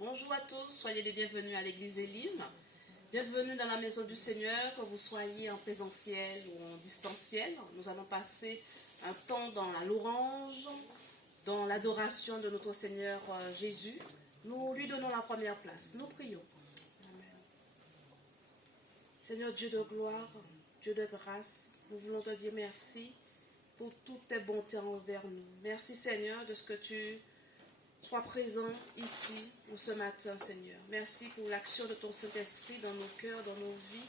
Bonjour à tous, soyez les bienvenus à l'église Elim. Bienvenue dans la maison du Seigneur, que vous soyez en présentiel ou en distanciel. Nous allons passer un temps dans la louange, dans l'adoration de notre Seigneur Jésus. Nous lui donnons la première place. Nous prions. Amen. Seigneur Dieu de gloire, Dieu de grâce, nous voulons te dire merci pour toutes tes bontés envers nous. Merci Seigneur de ce que tu sois présent ici ou ce matin, Seigneur. Merci pour l'action de ton Saint-Esprit dans nos cœurs, dans nos vies.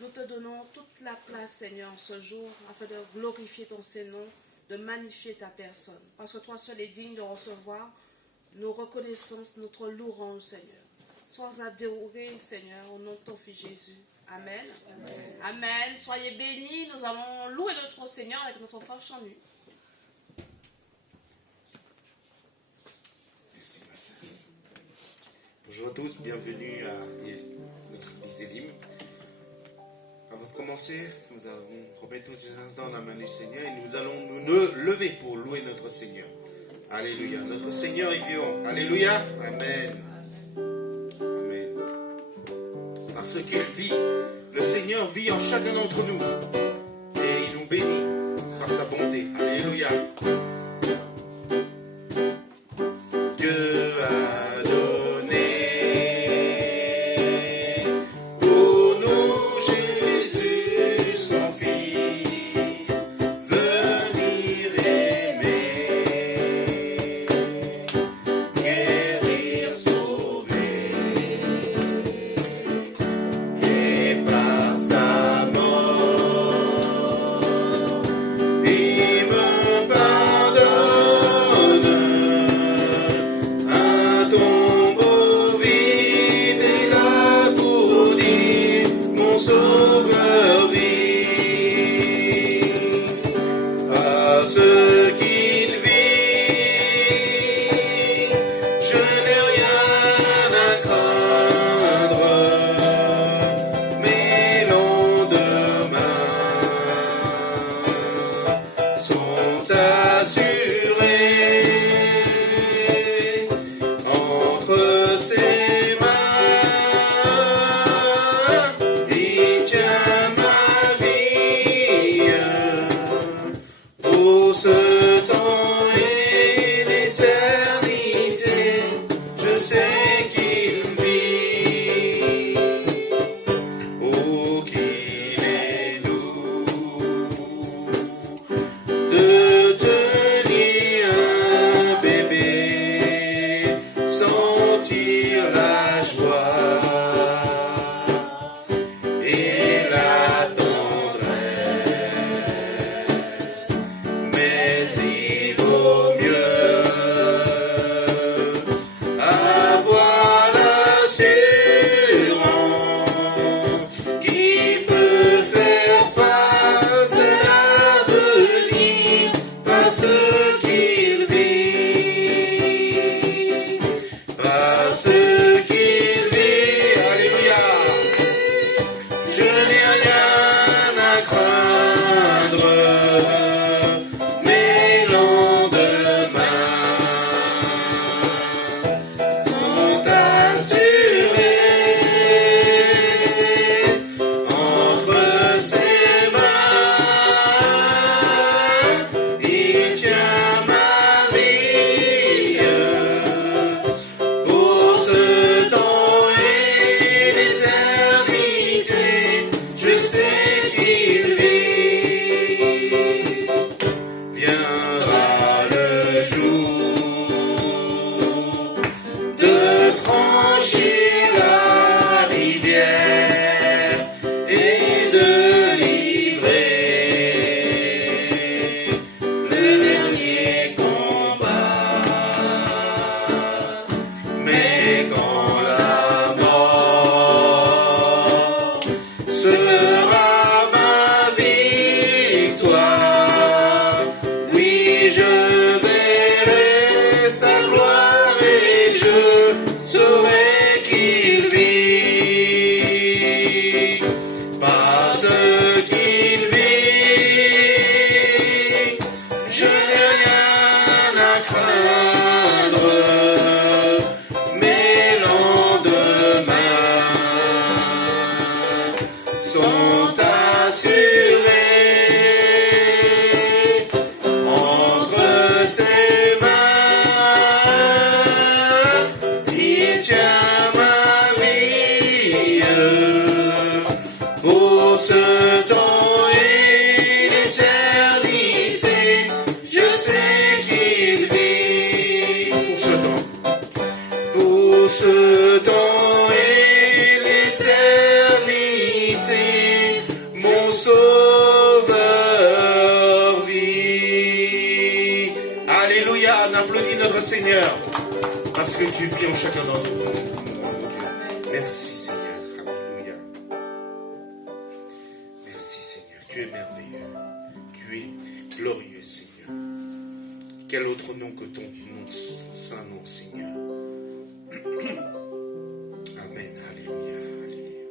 Nous te donnons toute la place, Seigneur, ce jour, afin de glorifier ton Saint-Nom, de magnifier ta personne. Parce que toi seul es digne de recevoir nos reconnaissances, notre louange, Seigneur. Sois adoré, Seigneur, au nom de ton Fils Jésus. Amen. Amen. Amen. Soyez bénis. Nous allons louer notre Seigneur avec notre frère chant nu. Bonjour à tous, bienvenue à notre église Elim. Avant de commencer, nous allons remettre tous ces instants dans la main du Seigneur et nous allons nous lever pour louer notre Seigneur. Alléluia. Notre Seigneur est vivant. Alléluia. Amen. Amen. Parce qu'il vit, le Seigneur vit en chacun d'entre nous et il nous bénit par sa bonté. Alléluia. Dieu a donné pour nous Jésus son Fils, venir aimer, guérir, sauver, et par sa mort, il me pardonne. Un tombeau vide est là pour dire mon Sauveur vit. Parce qu'il vit, je n'ai rien à craindre. Mes lendemains sont assurés. Entre ses mains, il tient ma vie. Pour ce temps et l'éternité, je sais qu'il vit. Oh, qu'il est doux de tenir un bébé, sentir la joie et la tendresse. Mais il vaut mieux avoir l'assurance qui peut faire face à l'avenir parce qu'il vit. Parce qu'il vit, alléluia, je n'ai rien à craindre. Mes lendemains sont assurés. Entre ses mains, il tient ma vie. Pour ce ce temps et l'éternité, mon sauveur vit. Alléluia, on applaudit notre Seigneur, parce que tu vis en chacun d'entre nous, mon Dieu. Merci Seigneur, alléluia. Merci Seigneur, tu es merveilleux, tu es glorieux Seigneur. Quel autre nom que ton nom, saint nom Seigneur. Amen, alléluia, alléluia.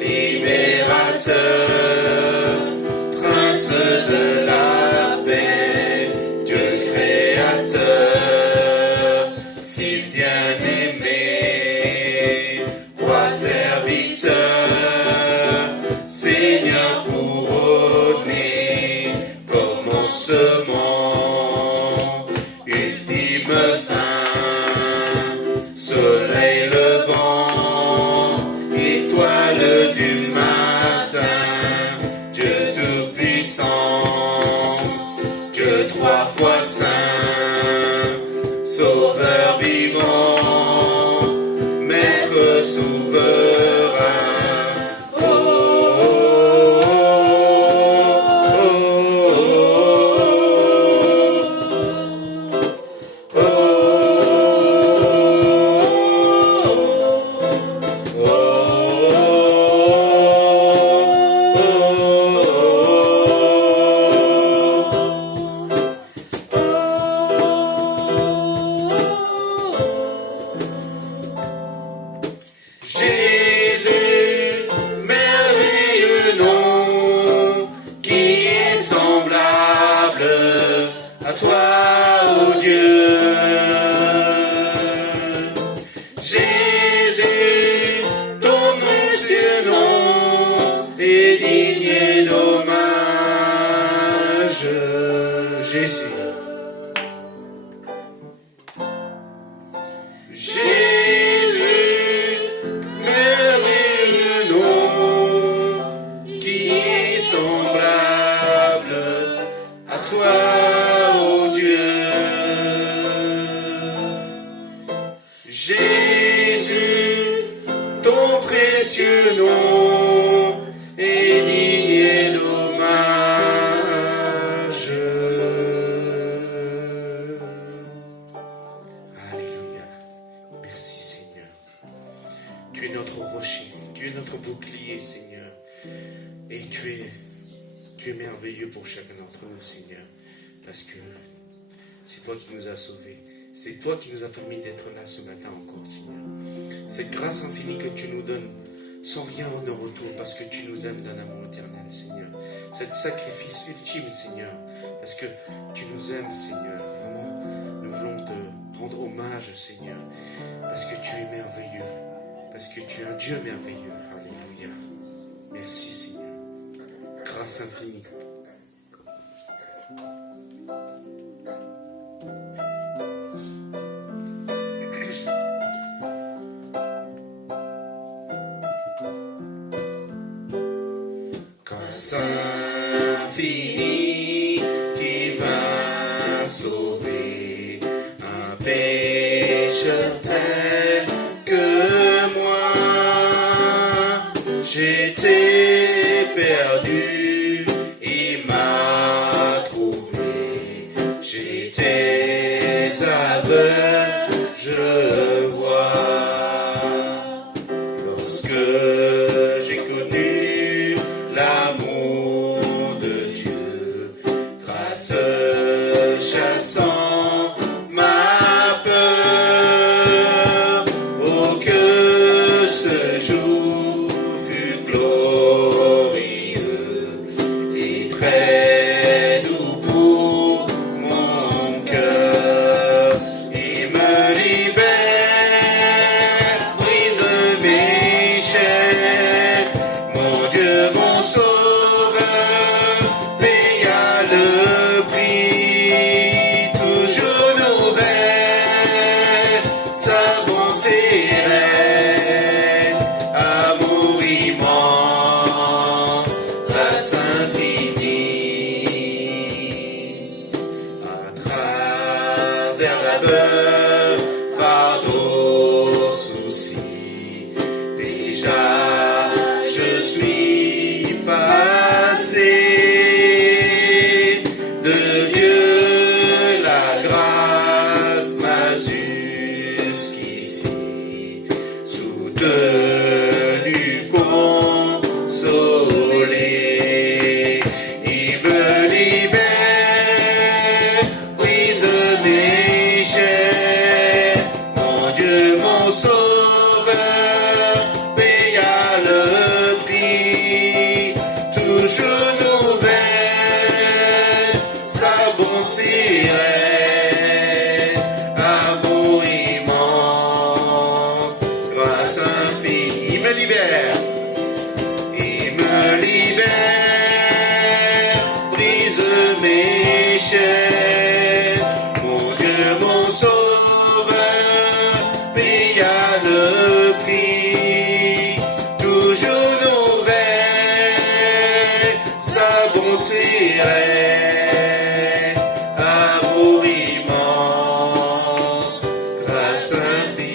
Libérateur, nom est digne d'hommage. Alléluia. Merci Seigneur. Tu es notre rocher, tu es notre bouclier Seigneur. Et tu es merveilleux pour chacun d'entre nous Seigneur. Parce que c'est toi qui nous as sauvés. C'est toi qui nous as permis d'être là ce matin encore Seigneur. Cette grâce infinie que tu nous donnes sans rien en retour parce que tu nous aimes d'un amour éternel Seigneur. Cet sacrifice ultime Seigneur. Parce que tu nous aimes Seigneur. Vraiment, nous voulons te rendre hommage Seigneur. Parce que tu es merveilleux. Parce que tu es un Dieu merveilleux. Alléluia. Merci Seigneur. Grâce infinie. Grâce infinie qui va sauver un pécheur tel que moi. J'étais perdu, il m'a trouvé. J'étais aveugle, je vois. Lorsque j'ai connu l'amour de Dieu, grâce chassant ma peur. Oh, que ce jour fut glorieux et très doux pour mon cœur. Il me libère, brise mes chaînes. Mon Dieu, mon sauveur, paya le prix, toujours nouvelle, sa bonté règne, amour immense, grâce infinie. À travers la peur, fardeau, souci, déjà je suis passé. De Dieu la grâce m'a jusqu'ici soutenu, consolé. Il me libère, brise mes chaînes. Mon Dieu, mon sauveur, paya le prix, toujours nouvelle, sa bonté règne, amour immense, grâce infinie. Il me libère, brise mes chaînes. Mon Dieu, mon sauveur, paya le prix, toujours nouvelle, sa bonté règne, amour immense, grâce infinie.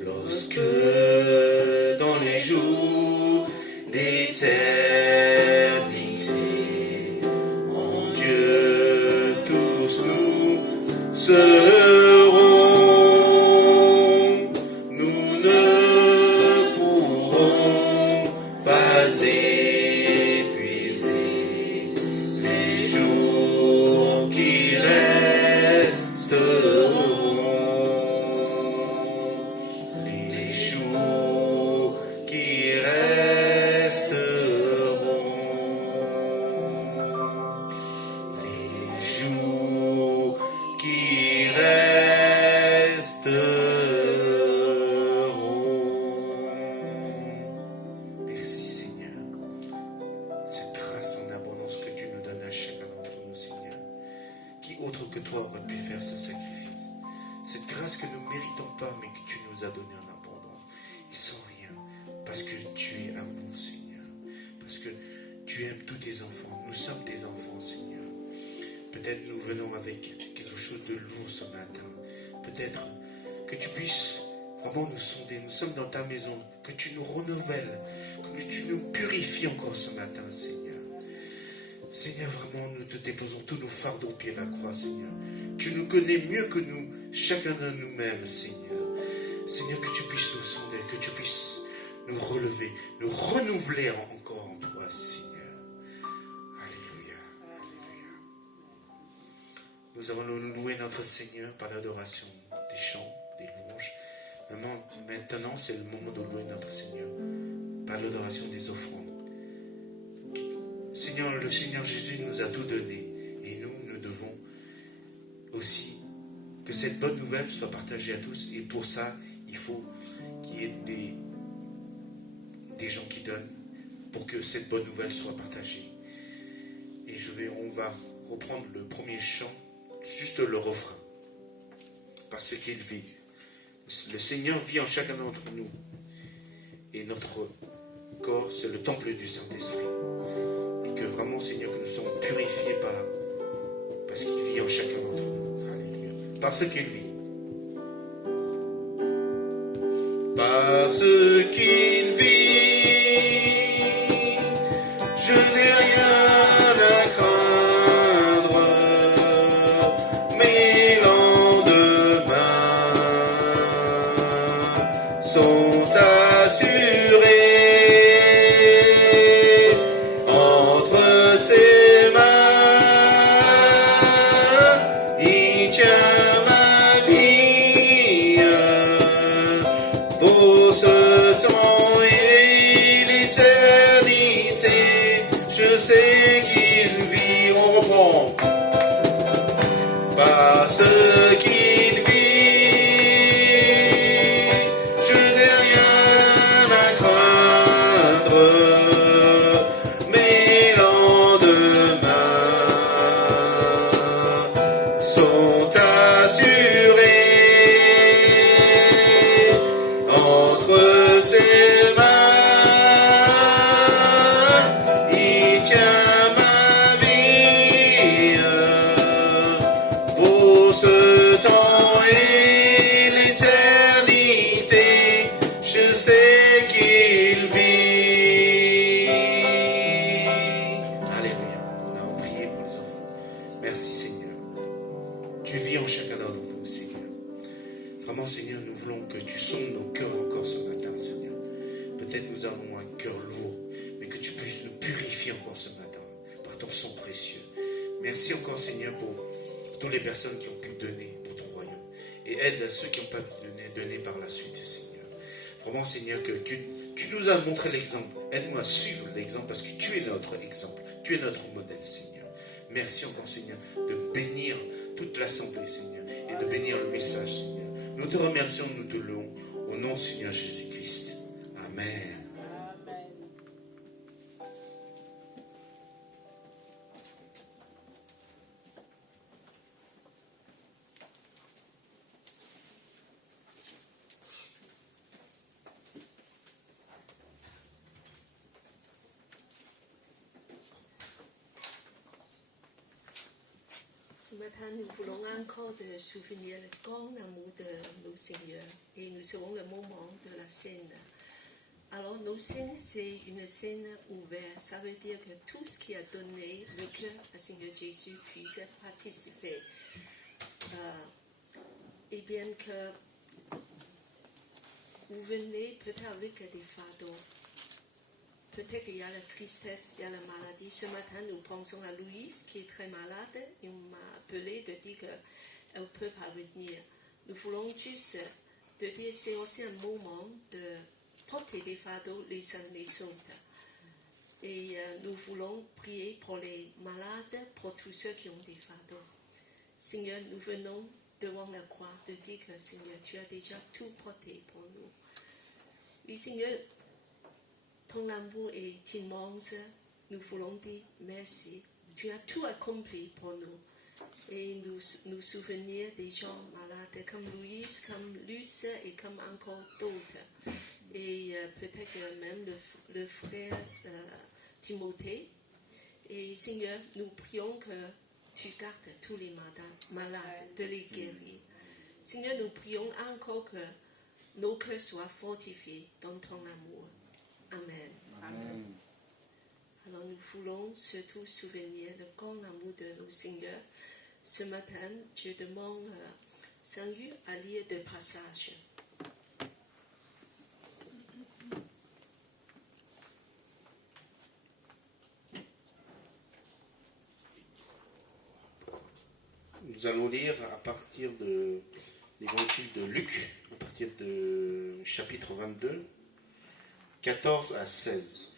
Lorsque dans les jours d'éternité, en Dieu tous nous serons, nous ne pourrons pas épuiser les jours qui resteront. Les jours qui resteront. Les jours qui resteront. Merci Seigneur. Cette grâce en abondance que tu nous donnes à chacun d'entre nous, Seigneur. Qui autre que toi aurait pu faire ce sacrifice? Cette grâce que nous ne méritons pas, mais que tu nous as donnée en abondance. Et sans rien. Parce que tu es amour, Seigneur. Parce que tu aimes tous tes enfants. Nous sommes tes enfants, Seigneur. Peut-être nous venons avec quelque chose de lourd ce matin. Peut-être que tu puisses vraiment nous sonder. Nous sommes dans ta maison. Que tu nous renouvelles. Que tu nous purifies encore ce matin, Seigneur. Seigneur, vraiment, nous te déposons tous nos fardeaux au pied de la croix, Seigneur. Tu nous connais mieux que nous, chacun de nous-mêmes, Seigneur. Seigneur, que tu puisses nous sonder, que tu puisses nous relever, nous renouveler encore en toi, Seigneur. Alléluia, alléluia. Nous allons louer notre Seigneur par l'adoration des chants, des louanges. Maintenant, c'est le moment de louer notre Seigneur par l'adoration des offrandes. Seigneur, le Seigneur Jésus nous a tout donné et nous devons aussi que cette bonne nouvelle soit partagée à tous, et pour ça, il faut qu'il y ait des gens qui donnent pour que cette bonne nouvelle soit partagée. Et on va reprendre le premier chant, juste le refrain, parce qu'il vit. Le Seigneur vit en chacun d'entre nous, et notre corps, c'est le temple du Saint-Esprit. Et que vraiment, Seigneur, que nous sommes purifiés parce qu'il vit en chacun d'entre nous. Alléluia. Parce qu'il vit. Parce qu'il vit, je n'ai rien à craindre. Mes lendemains sont assurés. C'est qu'il vit, on reprend. Parce qu'il vit, je n'ai rien à craindre. Mes lendemains sont assurés entre ses mains. Merci encore, Seigneur, pour toutes les personnes qui ont pu donner pour ton royaume. Et aide ceux qui n'ont pas donné par la suite, Seigneur. Vraiment, Seigneur, que tu nous as montré l'exemple. Aide-nous à suivre l'exemple parce que tu es notre exemple. Tu es notre modèle, Seigneur. Merci encore, Seigneur, de bénir toute l'assemblée, Seigneur, et de bénir le message, Seigneur. Nous te remercions, nous te louons. Au nom, Seigneur Jésus-Christ. Amen. Ce matin, nous voulons encore de souvenir le grand amour de nos seigneurs et nous avons le moment de la scène. Alors, nos scènes, c'est une scène ouverte. Ça veut dire que tout ce qui a donné le cœur à Seigneur Jésus puisse participer. Et bien que vous venez peut-être avec des fardeaux, peut-être qu'il y a la tristesse, il y a la maladie. Ce matin, nous pensons à Louise qui est très malade. Il m'a appelé de dire qu'elle ne peut pas venir. Nous voulons juste de dire que c'est aussi un moment de porter des fardeaux les uns les autres. Et nous voulons prier pour les malades, pour tous ceux qui ont des fardeaux. Seigneur, nous venons devant la croix de dire que Seigneur, tu as déjà tout porté pour nous. Oui, Seigneur, ton amour est immense. Nous voulons dire merci. Tu as tout accompli pour nous. Et nous souvenir des gens malades comme Louise, comme Luce et comme encore d'autres. Et peut-être même le frère Timothée. Et Seigneur, nous prions que tu gardes tous les malades, de les guérir. Seigneur, nous prions encore que nos cœurs soient fortifiés dans ton amour. Amen. Amen. Alors nous voulons surtout souvenir le grand amour de nos Seigneurs. Ce matin, je demande Saint-Yu à lire deux passages. Nous allons lire à partir de l'évangile de Luc, à partir de chapitre 22, 14 à 16.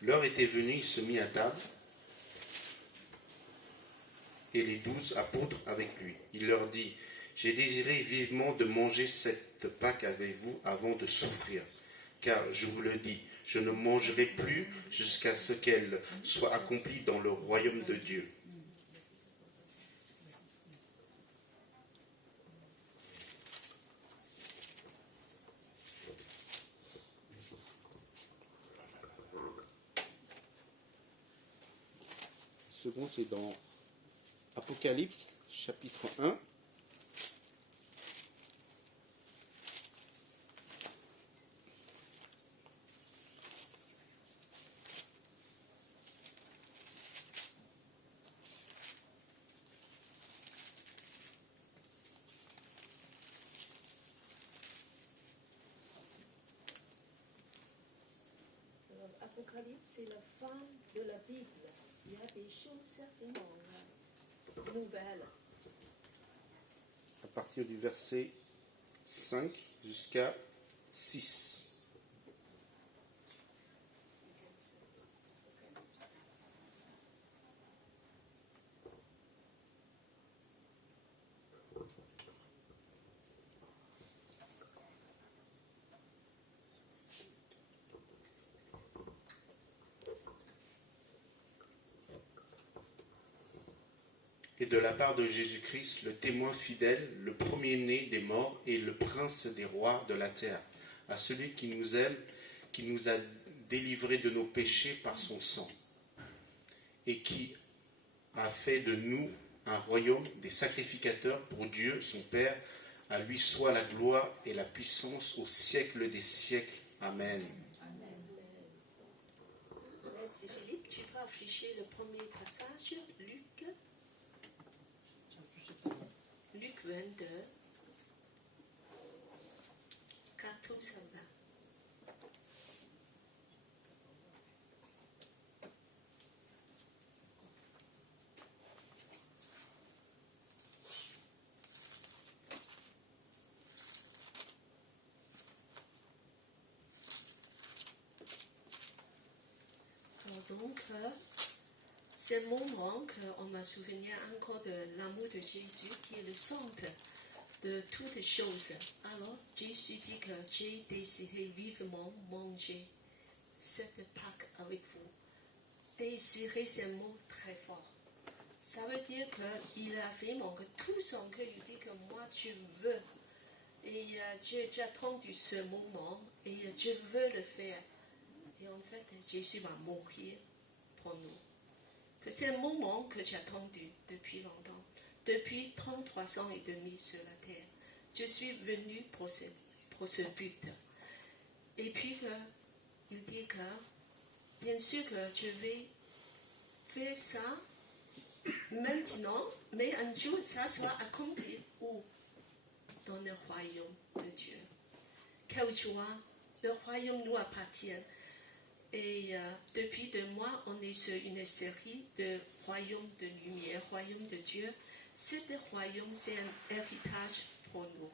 L'heure était venue, il se mit à table, et les 12 apôtres avec lui. Il leur dit, « J'ai désiré vivement de manger cette Pâque avec vous avant de souffrir, car je vous le dis, je ne mangerai plus jusqu'à ce qu'elle soit accomplie dans le royaume de Dieu. » Le second, c'est dans Apocalypse, chapitre 1. L'Apocalypse, c'est la fin de la Bible. Il y a des choses certainement nouvelles. À partir du verset 5 jusqu'à 6. Et de la part de Jésus-Christ, le témoin fidèle, le premier-né des morts et le prince des rois de la terre, à celui qui nous aime, qui nous a délivrés de nos péchés par son sang, et qui a fait de nous un royaume des sacrificateurs pour Dieu, son Père. À lui soit la gloire et la puissance au siècle des siècles. Amen. Merci Philippe. Tu peux afficher le premier passage, Luc 22, 14 à 20. Donc, c'est un moment qu'on m'a souvenu encore de l'amour de Jésus qui est le centre de toutes choses. Alors, Jésus dit que j'ai désiré vivement manger cette Pâque avec vous. Désirer, c'est un mot très fort. Ça veut dire qu'il a vraiment que tout son cœur, il dit que moi, je veux. Et j'ai attendu ce moment et je veux le faire. Et en fait, Jésus va mourir pour nous. Que c'est un moment que j'ai attendu depuis longtemps. Depuis 33 ans et demi sur la terre. Je suis venu pour ce but. Et puis, il dit que, bien sûr que je vais faire ça maintenant, mais un jour, ça soit accompli où? Dans le royaume de Dieu. Quelle joie, le royaume nous appartient. Et depuis 2 mois, on est sur une série de royaume de lumière, royaume de Dieu. Cet royaume, c'est un héritage pour nous.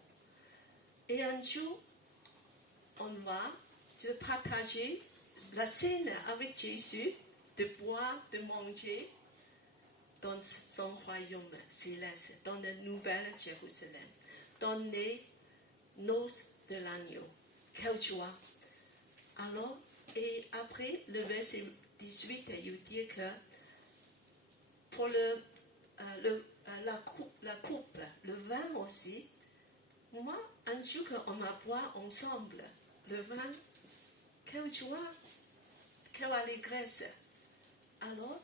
Et un jour, on va de partager la scène avec Jésus, de boire, de manger dans son royaume céleste, dans la nouvelle Jérusalem, dans les noces de l'agneau. Quelle joie! Alors, et après, le verset 18, il dit que pour la coupe, le vin aussi, moi, un jour qu'on va boire ensemble, le vin, quelle joie, quelle allégresse. Alors,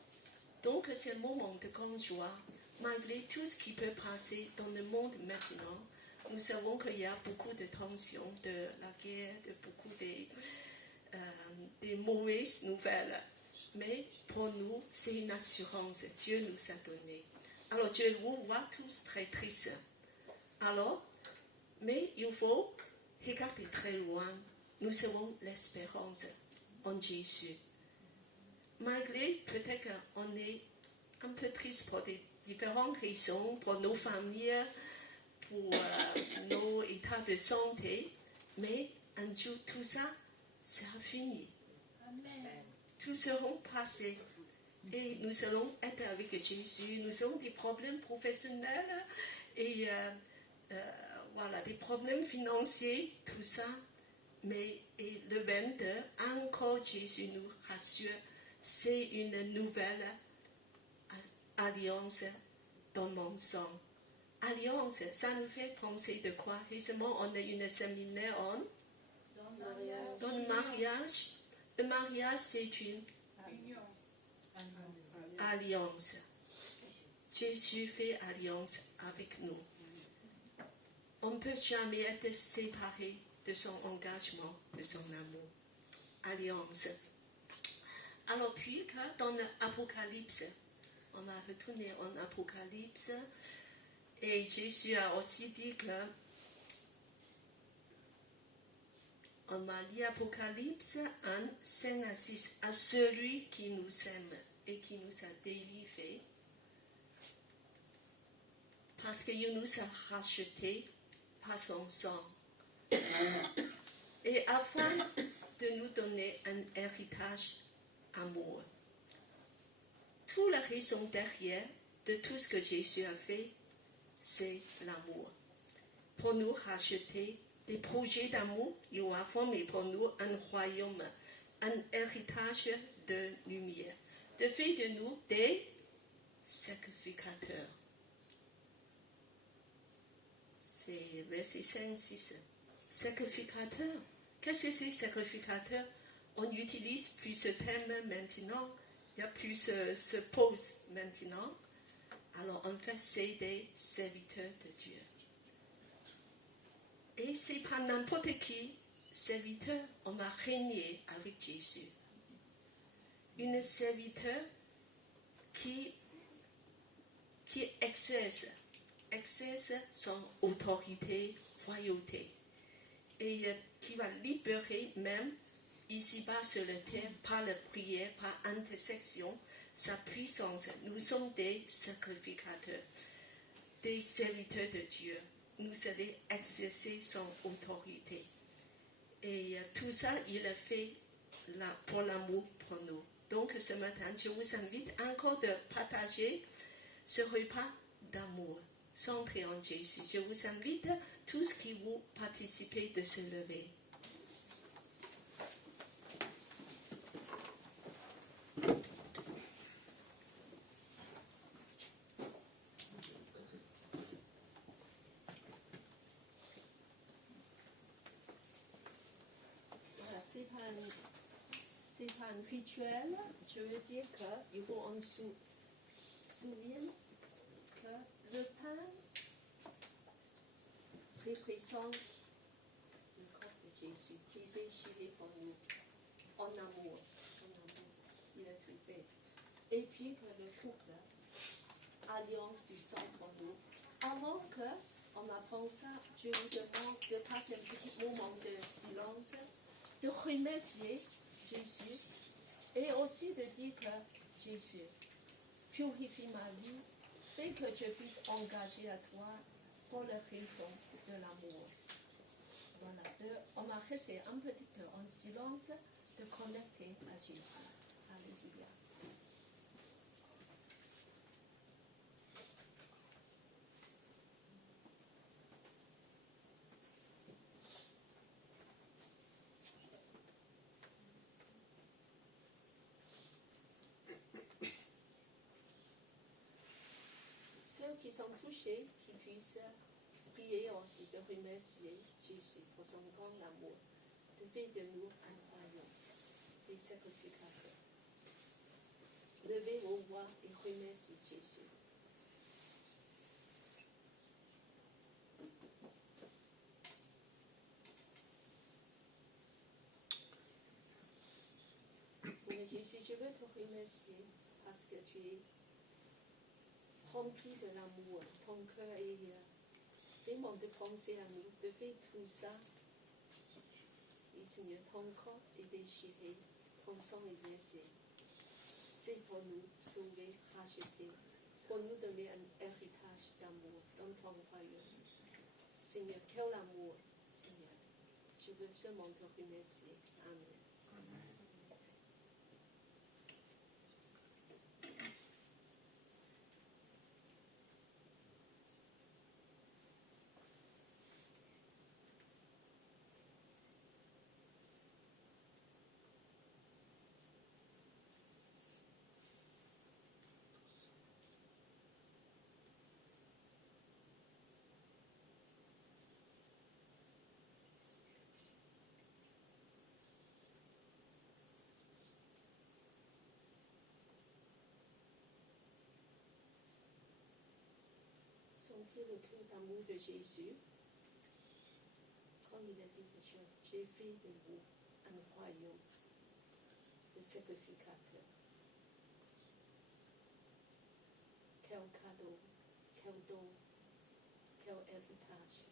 donc c'est un moment de grande joie. Malgré tout ce qui peut passer dans le monde maintenant, nous savons qu'il y a beaucoup de tensions, de la guerre, de beaucoup des mauvaises nouvelles. Mais pour nous, c'est une assurance que Dieu nous a donnée. Alors, Dieu vous voit tous très tristes. Alors, mais il faut regarder très loin. Nous avons l'espérance en Jésus. Malgré peut-être qu'on est un peu triste pour des différentes raisons, pour nos familles, pour nos états de santé, mais un jour tout ça sera fini. Amen. Tout sera passé et nous allons être avec Jésus. Nous avons des problèmes professionnels et voilà, des problèmes financiers, tout ça. Mais et le 22, encore Jésus nous rassure, c'est une nouvelle alliance dans mon sang. Alliance, ça nous fait penser de quoi? Récemment, on a eu un séminaire dans le mariage. Le mariage, c'est une alliance. Jésus fait alliance avec nous. On ne peut jamais être séparé de son engagement, de son amour. Alliance. Alors puis, dans l'Apocalypse, on va retourner en Apocalypse, et Jésus a aussi dit que, on m'a dit Apocalypse 1, 5 à 6, à celui qui nous aime et qui nous a délivrés, parce qu'il nous a rachetés par son sang, et afin de nous donner un héritage amour. Toute la raison derrière de tout ce que Jésus a fait, c'est l'amour. Pour nous racheter, des projets d'amour, il a formé pour nous un royaume, un héritage de lumière, de fait de nous des sacrificateurs. C'est verset 5-6. Sacrificateurs. Qu'est-ce que c'est sacrificateur? On utilise plus ce terme maintenant, il y a plus ce pose maintenant. Alors en fait, c'est des serviteurs de Dieu. Et c'est pas n'importe qui serviteur, on va régner avec Jésus. Une serviteur qui exerce son autorité, royauté, et qui va libérer même ici-bas sur la terre par la prière, par intercession, sa puissance. Nous sommes des sacrificateurs, des serviteurs de Dieu. Nous allons exercer son autorité. Et tout ça, il a fait pour l'amour pour nous. Donc ce matin, je vous invite encore de partager ce repas d'amour, centré en Jésus. Je vous invite tous qui vous participez de se lever. C'est pas un rituel, je veux dire qu'il faut en souvenir que le pain représente le corps de Jésus qui est déchiré pour nous en amour. Il a tout fait. Et puis que le couple, alliance du sang pour nous. Avant qu'on apprend ça, je vous demande de passer un petit moment de silence, de remercier Jésus et aussi de dire que Jésus purifie ma vie, fait que je puisse engager à toi pour la raison de l'amour. Voilà, on va rester un petit peu en silence, de connecter à Jésus. Alléluia. Ceux qui sont touchés, qui puissent prier aussi de remercier Jésus pour son grand amour, de faire de nous un royaume. Et et sacrificateur. Levez vos voix et remerciez Jésus. Seigneur Jésus, je veux te remercier parce que tu es rempli de l'amour. Ton cœur est vraiment de penser à nous, de faire tout ça. Et Seigneur, ton corps est déchiré, ton sang est versé. C'est pour nous sauver, racheter, pour nous donner un héritage d'amour dans ton royaume. Seigneur, quel amour, Seigneur. Je veux seulement te remercier. Amen. Sentir le cœur d'amour de Jésus, comme il a dit que j'ai fait de vous un royaume de sacrificateurs. Quel cadeau, quel don, quel héritage.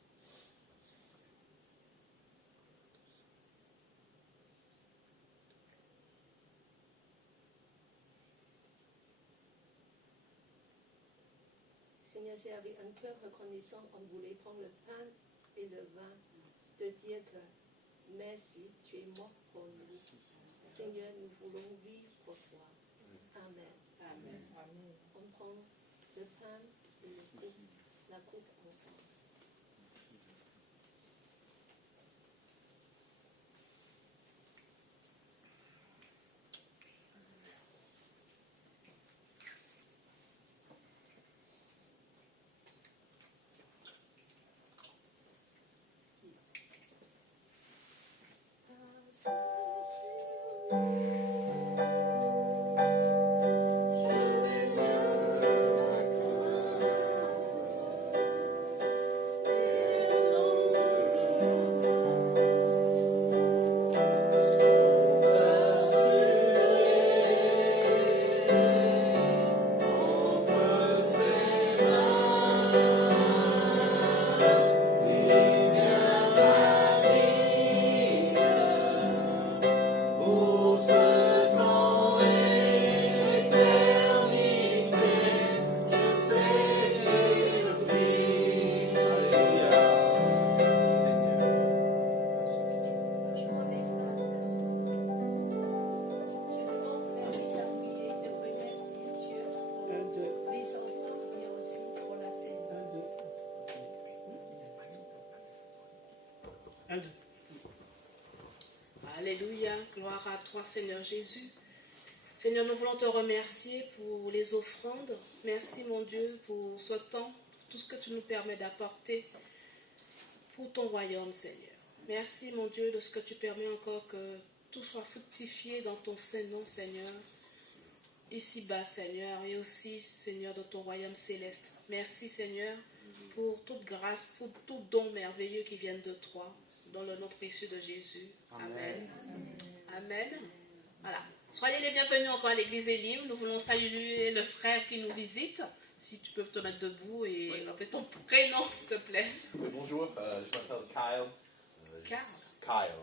Seigneur, c'est avec un cœur reconnaissant qu'on voulait prendre le pain et le vin, de dire que merci, tu es mort pour nous. Seigneur, nous voulons vivre pour toi. Amen. Amen. On prend le pain et la coupe ensemble. Alléluia, gloire à toi Seigneur Jésus. Seigneur, nous voulons te remercier pour les offrandes. Merci mon Dieu pour ce temps, tout ce que tu nous permets d'apporter pour ton royaume Seigneur. Merci mon Dieu de ce que tu permets encore que tout soit fructifié dans ton Saint-Nom Seigneur. Ici-bas Seigneur et aussi Seigneur de ton royaume céleste. Merci Seigneur pour toute grâce, pour tout don merveilleux qui viennent de toi. Dans le nom précieux de Jésus. Amen. Amen. Voilà. Soyez les bienvenus encore à l'église Elim. Nous voulons saluer le frère qui nous visite. Si tu peux te mettre debout et rappeler ton prénom, s'il te plaît. Oui, bonjour, je m'appelle Kyle. Kyle. Kyle.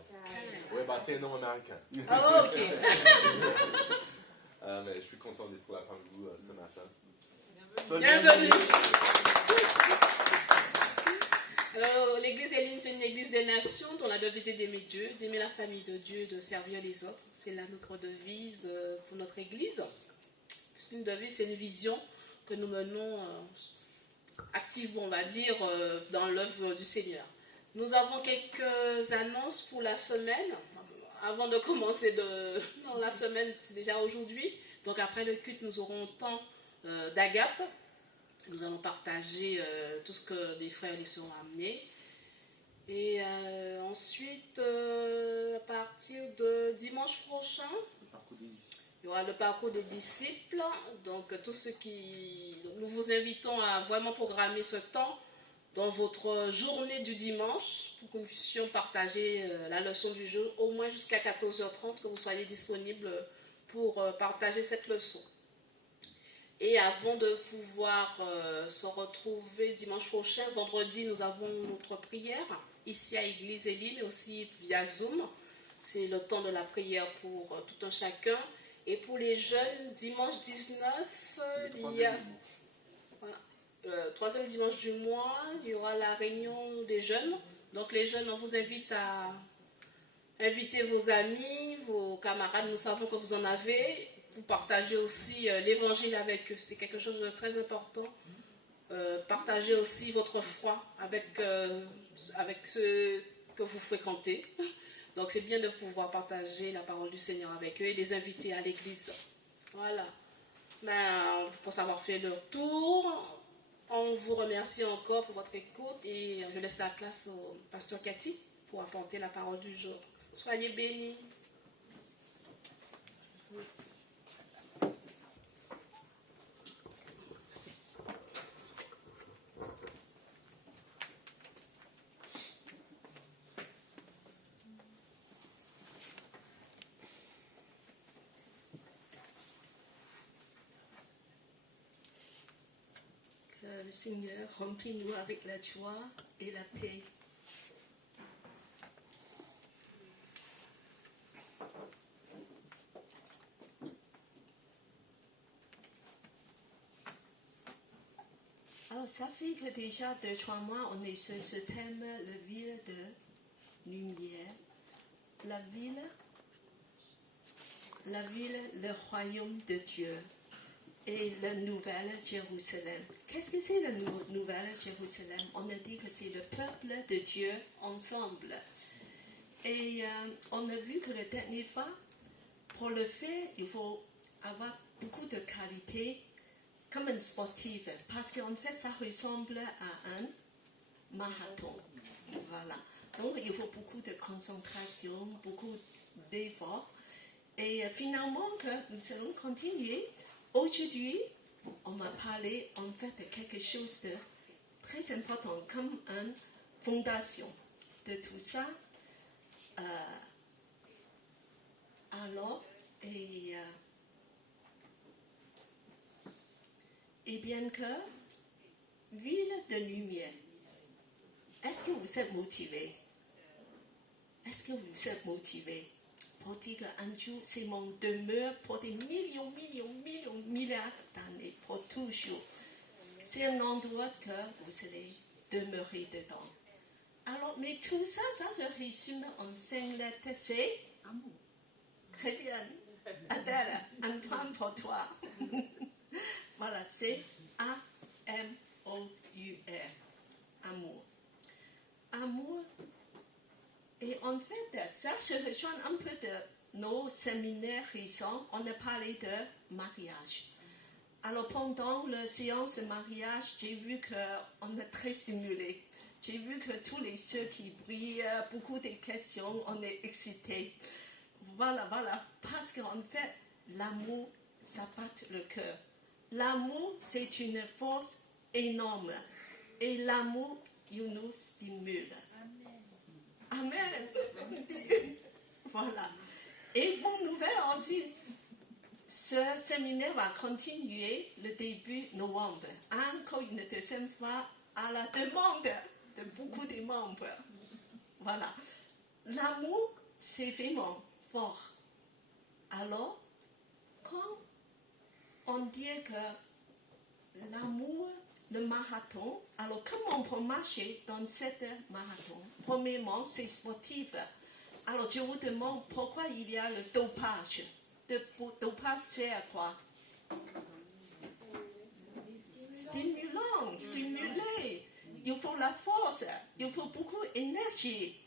Oui, bah, c'est un nom américain. Oh, ok. Mais je suis content d'être là parmi vous ce matin. Bienvenue. Alors, l'église Elim, c'est une église des nations dont la devise est d'aimer Dieu, d'aimer la famille de Dieu, de servir les autres. C'est là notre devise pour notre église. C'est une devise, c'est une vision que nous menons activement, on va dire, dans l'œuvre du Seigneur. Nous avons quelques annonces pour la semaine. Avant de commencer Non, la semaine, c'est déjà aujourd'hui. Donc après le culte, nous aurons temps d'agape. Nous allons partager tout ce que des frères et des sœurs ont amené. Et ensuite, à partir de dimanche prochain, il y aura le parcours des disciples. Donc, tous ceux qui... Nous vous invitons à vraiment programmer ce temps dans votre journée du dimanche pour que nous puissions partager la leçon du jour, au moins jusqu'à 14h30, que vous soyez disponibles pour partager cette leçon. Et avant de pouvoir se retrouver dimanche prochain, vendredi, nous avons notre prière ici à Église Elim, mais aussi via Zoom. C'est le temps de la prière pour tout un chacun. Et pour les jeunes, dimanche 19, il y a le troisième dimanche du mois, il y aura la réunion des jeunes. Donc les jeunes, on vous invite à inviter vos amis, vos camarades. Nous savons que vous en avez. Vous partagez aussi l'évangile avec eux. C'est quelque chose de très important. Partagez aussi votre foi avec ceux que vous fréquentez. Donc c'est bien de pouvoir partager la parole du Seigneur avec eux et les inviter à l'église. Voilà. Pour savoir faire leur tour, on vous remercie encore pour votre écoute et je laisse la place au pasteur Cathy pour apporter la parole du jour. Soyez bénis. Que le Seigneur remplit-nous avec la joie et la paix. Alors, ça fait que déjà 2-3 mois, on est sur ce thème, la ville de lumière. La ville, le royaume de Dieu et la nouvelle Jérusalem. Qu'est-ce que c'est la nouvelle Jérusalem? On a dit que c'est le peuple de Dieu ensemble. Et on a vu que la dernière fois, pour le faire, il faut avoir beaucoup de qualité comme un sportif, parce qu'en fait, ça ressemble à un marathon. Voilà. Donc, il faut beaucoup de concentration, beaucoup d'efforts. Et finalement, que nous allons continuer. Aujourd'hui, on m'a parlé en fait de quelque chose de très important, comme une fondation de tout ça. Alors, et bien que, ville de lumière, est-ce que vous êtes motivé? Est-ce que vous êtes motivé pour dire qu'un jour, c'est mon demeure pour des millions, milliards d'années, pour toujours. C'est un endroit que vous allez demeurer dedans. Alors, mais tout ça, ça se résume en 5 lettres, c'est amour. Très bien. Adèle, un point pour toi. Voilà, c'est A-M-O-U-R. Amour. Amour. Et en fait, ça se rejoint un peu de nos séminaires récents. On a parlé de mariage. Alors, pendant la séance de mariage, j'ai vu qu'on est très stimulé. J'ai vu que tous les yeux qui brillent, beaucoup de questions, on est excités. Voilà. Parce qu'en fait, l'amour, ça batte le cœur. L'amour, c'est une force énorme. Et l'amour, il nous stimule. Amen. Voilà. Et bonne nouvelle aussi, ce séminaire va continuer le début novembre. Encore une deuxième fois à la demande de beaucoup de membres. Voilà. L'amour, c'est vraiment fort. Alors, quand on dit que l'amour, le marathon, alors comment on peut marcher dans cette marathon? Premièrement, c'est sportif. Alors je vous demande pourquoi il y a le dopage. Le dopage, c'est à quoi? Stimuler. Il faut la force, il faut beaucoup d'énergie.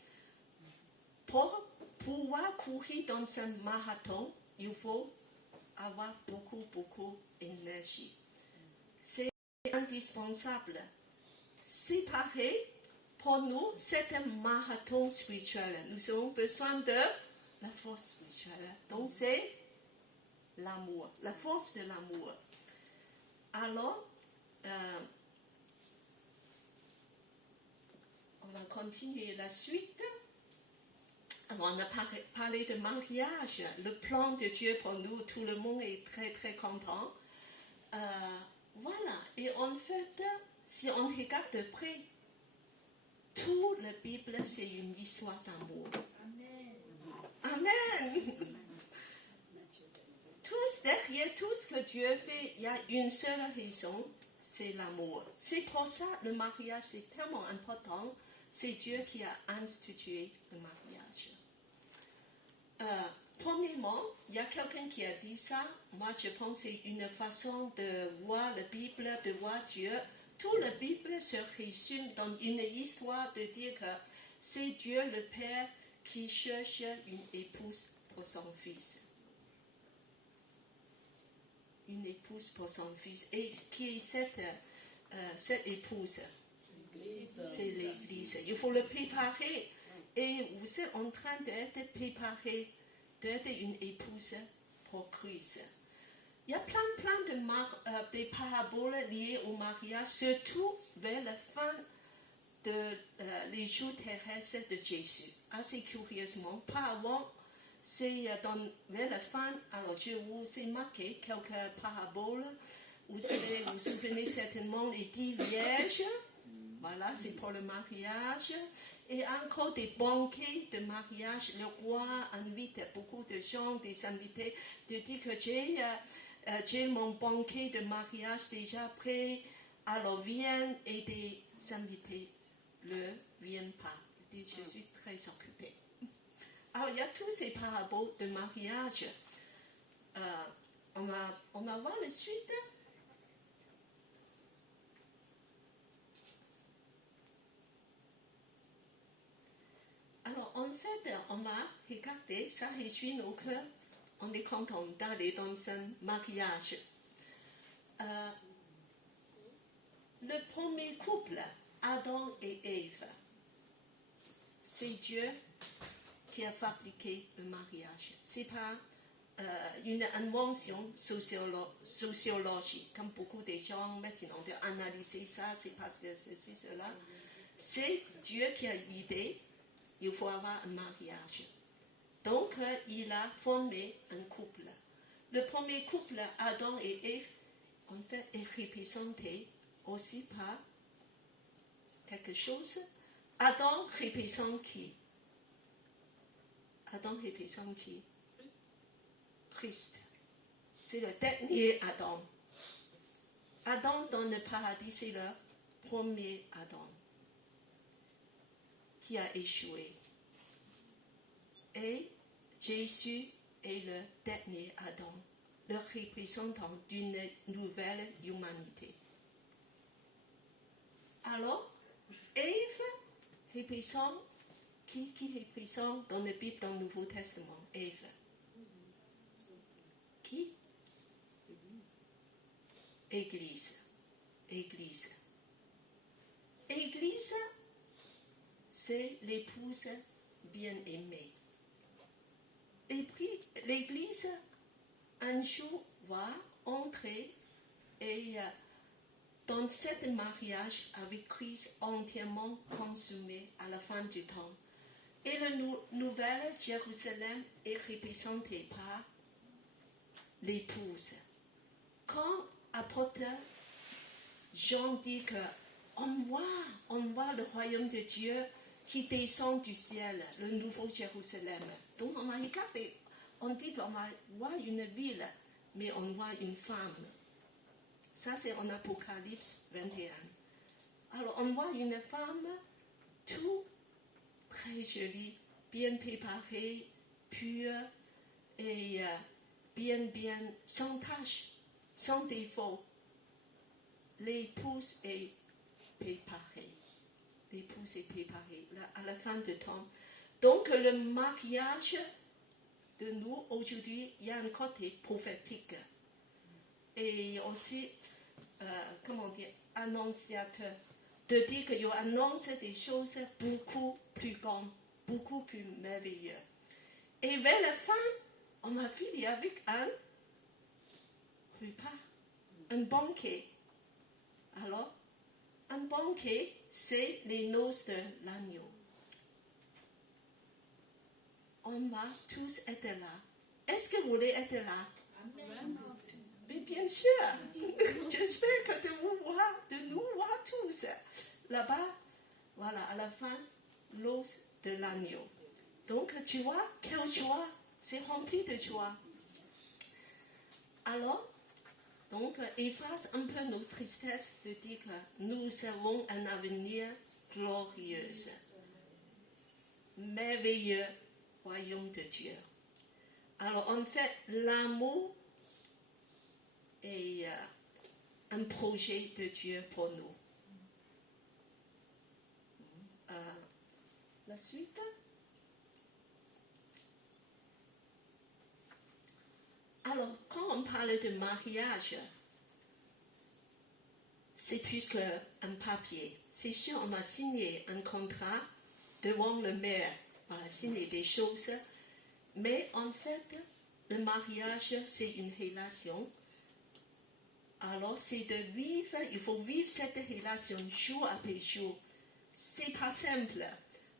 Pour pouvoir courir dans ce marathon, il faut avoir beaucoup d'énergie. C'est indispensable. C'est pareil pour nous, c'est un marathon spirituel. Nous avons besoin de la force spirituelle. Donc, c'est l'amour, la force de l'amour. Alors, on va continuer la suite. Alors, on a parlé de mariage, le plan de Dieu pour nous, tout le monde est très très content. Voilà, et en fait, si on regarde de près, toute la Bible, c'est une histoire d'amour. Amen. Derrière tout ce que Dieu fait, il y a une seule raison, c'est l'amour. C'est pour ça que le mariage est tellement important. C'est Dieu qui a institué le mariage. Premièrement, il y a quelqu'un qui a dit ça. Moi, je pense que c'est une façon de voir la Bible, de voir Dieu. Toute la Bible se résume dans une histoire de dire que c'est Dieu le Père qui cherche une épouse pour son fils. Une épouse pour son fils. Et qui est cette épouse? C'est l'Église. Il faut le préparer. Et vous êtes en train d'être préparé, d'être une épouse pour Christ. Il y a plein de paraboles liées au mariage, surtout vers la fin des jours terrestres de Jésus. Assez curieusement, pas avant, c'est vers la fin. Alors, je vous ai marqué quelques paraboles. Vous vous souvenez certainement les 10 vierges. Voilà, c'est pour le mariage. Et encore des banquets de mariage. Le roi invite beaucoup de gens, des invités, de dire que j'ai mon banquet de mariage déjà prêt. Alors viens, et des invités ne viennent pas. Ils disent, je suis très occupé. Alors il y a tous ces paraboles de mariage. On va voir la suite. Alors, en fait, on va regarder, ça réjouit nos cœurs. On est content d'aller dans un mariage. Le premier couple, Adam et Ève, c'est Dieu qui a fabriqué le mariage. Ce n'est pas une invention sociologique, comme beaucoup de gens maintenant d'analyser ça, c'est parce que ceci, cela. C'est Dieu qui a idée. Il faut avoir un mariage. Donc, il a formé un couple. Le premier couple, Adam et Ève, en fait, est représenté aussi par quelque chose. Adam représente qui? Adam représente qui? Christ. C'est le dernier Adam. Adam dans le paradis, c'est le premier Adam qui a échoué. Et Jésus est le dernier Adam, le représentant d'une nouvelle humanité. Alors, Ève représente qui représente dans la Bible, dans le Nouveau Testament? Ève. Qui? Église. Église. Église, c'est l'épouse bien-aimée. Et puis, l'Église, un jour, va entrer et dans ce mariage avec Christ entièrement consumé à la fin du temps. Et la nouvelle Jérusalem est représentée par l'épouse. Quand apôtre Jean dit que on voit le royaume de Dieu qui descend du ciel, le nouveau Jérusalem. Donc on a regardé, on dit qu'on voit une ville, mais on voit une femme. Ça c'est en Apocalypse 21. Alors on voit une femme tout très jolie, bien préparée, pure et bien, sans tache, sans défaut. L'épouse est préparée. L'épouse est préparée à la fin du temps. Donc le mariage de nous aujourd'hui, il y a un côté prophétique et aussi, annonciateur de dire qu'il annonce des choses beaucoup plus grandes, beaucoup plus merveilleuses. Et vers la fin, on m'a fini avec un repas, un banquet. Alors, un banquet, c'est les noces de l'agneau. On va tous être là. Est-ce que vous voulez être là? Mais bien sûr. J'espère que de nous voir tous. Là-bas, voilà, à la fin, l'os de l'agneau. Donc, tu vois, quelle joie, c'est rempli de joie. Alors, donc, efface un peu nos tristesses de dire que nous avons un avenir glorieux, merveilleux royaume de Dieu. Alors, en fait, l'amour est un projet de Dieu pour nous. La suite. Alors, quand on parle de mariage, c'est plus qu'un papier. C'est sûr, on va signer un contrat devant le maire, on va signer des choses, mais en fait, le mariage, c'est une relation. Alors, c'est de vivre, il faut vivre cette relation jour après jour. C'est pas simple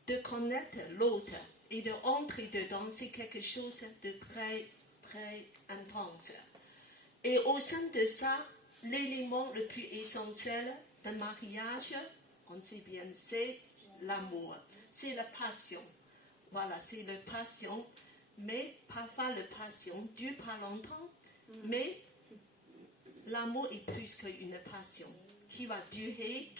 de connaître l'autre et de entrer dedans, c'est quelque chose de très, très intense. Et au sein de ça, l'élément le plus essentiel d'un mariage, on sait bien, c'est l'amour, c'est la passion. Voilà, c'est la passion, mais parfois la passion dure pas longtemps, mais l'amour est plus qu'une passion qui va durer.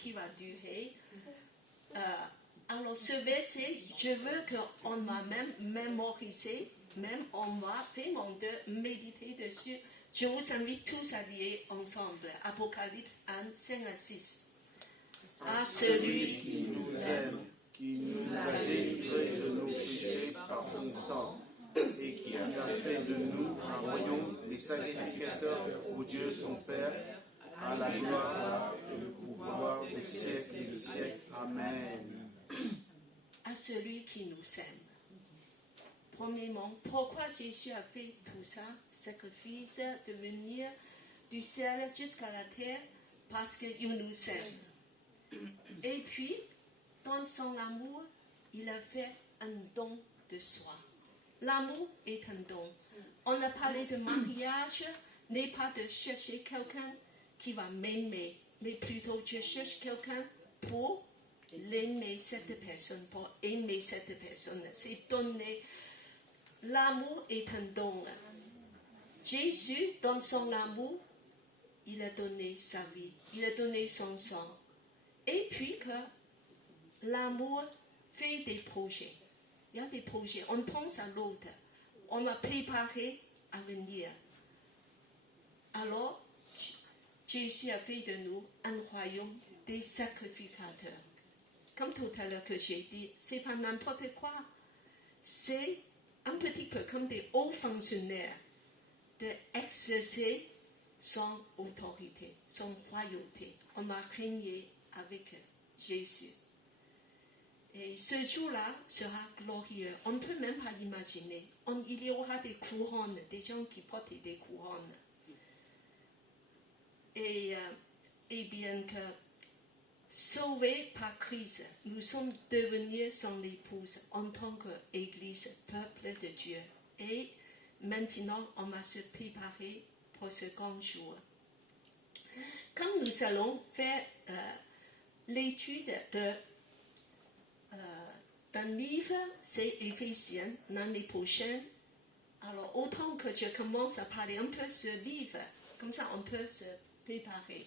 Alors ce verset, je veux qu'on va même mémoriser, même on va vraiment méditer dessus. Je vous invite tous à lire ensemble. Apocalypse 1, 5 à 6. À celui qui nous aime, qui nous a délivrés de nos péchés par son sang, et qui a fait de nous un royaume des sacrificateurs pour Dieu son Père, à la gloire et le pouvoir des siècles et des siècles. Amen. À celui qui nous aime. Premièrement, pourquoi Jésus a fait tout ça, sacrifice, de venir du ciel jusqu'à la terre? Parce qu'il nous aime. Et puis, dans son amour, il a fait un don de soi. L'amour est un don. On a parlé de mariage, n'est pas de chercher quelqu'un qui va m'aimer, mais plutôt je cherche quelqu'un pour l'aimer cette personne, pour aimer cette personne. C'est donner. L'amour est un don. Jésus, dans son amour, il a donné sa vie, il a donné son sang. Et puis que l'amour fait des projets. Il y a des projets, on pense à l'autre, on va préparer à venir. Alors, Jésus a fait de nous un royaume des sacrificateurs. Comme tout à l'heure que j'ai dit, c'est pas n'importe quoi. C'est un petit peu comme des hauts fonctionnaires d'exercer son autorité, son royauté. On va régner avec Jésus. Et ce jour-là sera glorieux. On ne peut même pas imaginer. Il y aura des couronnes, des gens qui portent des couronnes. Et bien que sauvés par Christ, nous sommes devenus son épouse en tant qu'Église, peuple de Dieu. Et maintenant, on va se préparer pour ce grand jour. Comme nous allons faire l'étude d'un livre, c'est Éphésiens, l'année prochaine. Alors, autant que je commence à parler un peu de ce livre, comme ça on peut se préparer.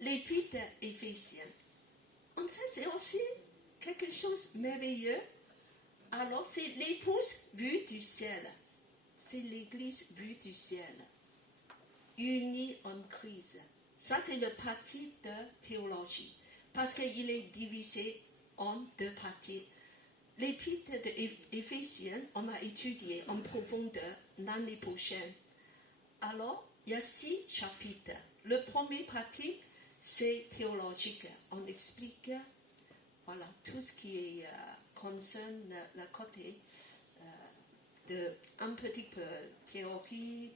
L'épître Éphésiens. En fait, c'est aussi quelque chose de merveilleux. Alors, c'est l'épouse vue du ciel. C'est l'église vue du ciel. Unie en Christ. Ça, c'est le parti de théologie. Parce qu'il est divisé en deux parties. L'épître d'Éphésiens, on va étudier en profondeur l'année prochaine. Alors, il y a 6 chapitres. Le premier partie, c'est théologique. On explique voilà, tout ce qui concerne le côté un petit peu théorie,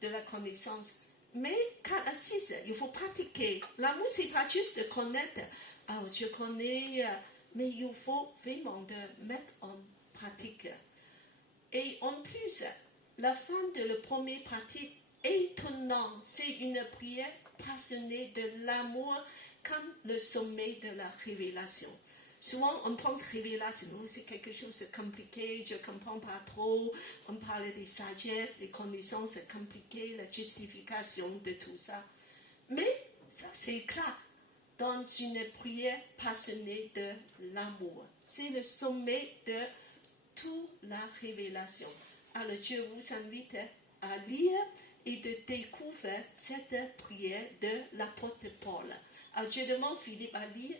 de la connaissance. Mais quand assise, il faut pratiquer. L'amour, c'est pas juste de connaître. Alors, je connais, mais il faut vraiment de mettre en pratique. Et en plus, la fin de la première partie, étonnant, c'est une prière passionnée de l'amour comme le sommet de la révélation. Souvent, on pense révélation, c'est quelque chose de compliqué, je ne comprends pas trop. On parle des sagesses, des connaissances compliquées, la justification de tout ça. Mais ça, c'est clair dans une prière passionnée de l'amour. C'est le sommet de toute la révélation. Alors, je vous invite à lire et de découvrir cette prière de l'apôtre Paul. Alors, je demande Philippe à lire.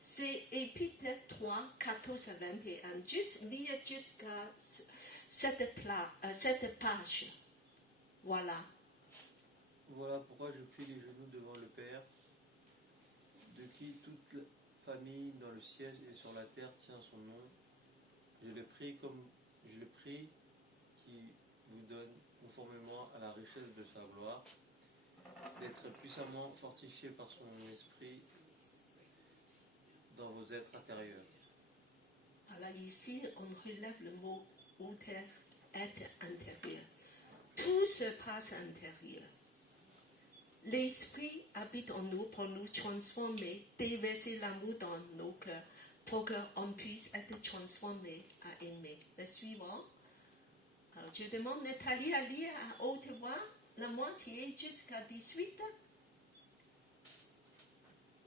C'est Épître 3, 14 à 21. Juste lire jusqu'à cette page. Voilà. Voilà pourquoi je plie les genoux devant le Père, de qui toute la famille dans le ciel et sur la terre tient son nom. Je le prie qui vous donne, conformément à la richesse de sa gloire, d'être puissamment fortifié par son esprit dans vos êtres intérieurs. Alors ici, on relève le mot être intérieur. Tout se passe à l'intérieur. L'esprit habite en nous pour nous transformer, déverser l'amour dans nos cœurs, pour qu'on puisse être transformé à aimer. Le suivant. Alors je demande Nathalie à lire à haute voix la moitié jusqu'à 18.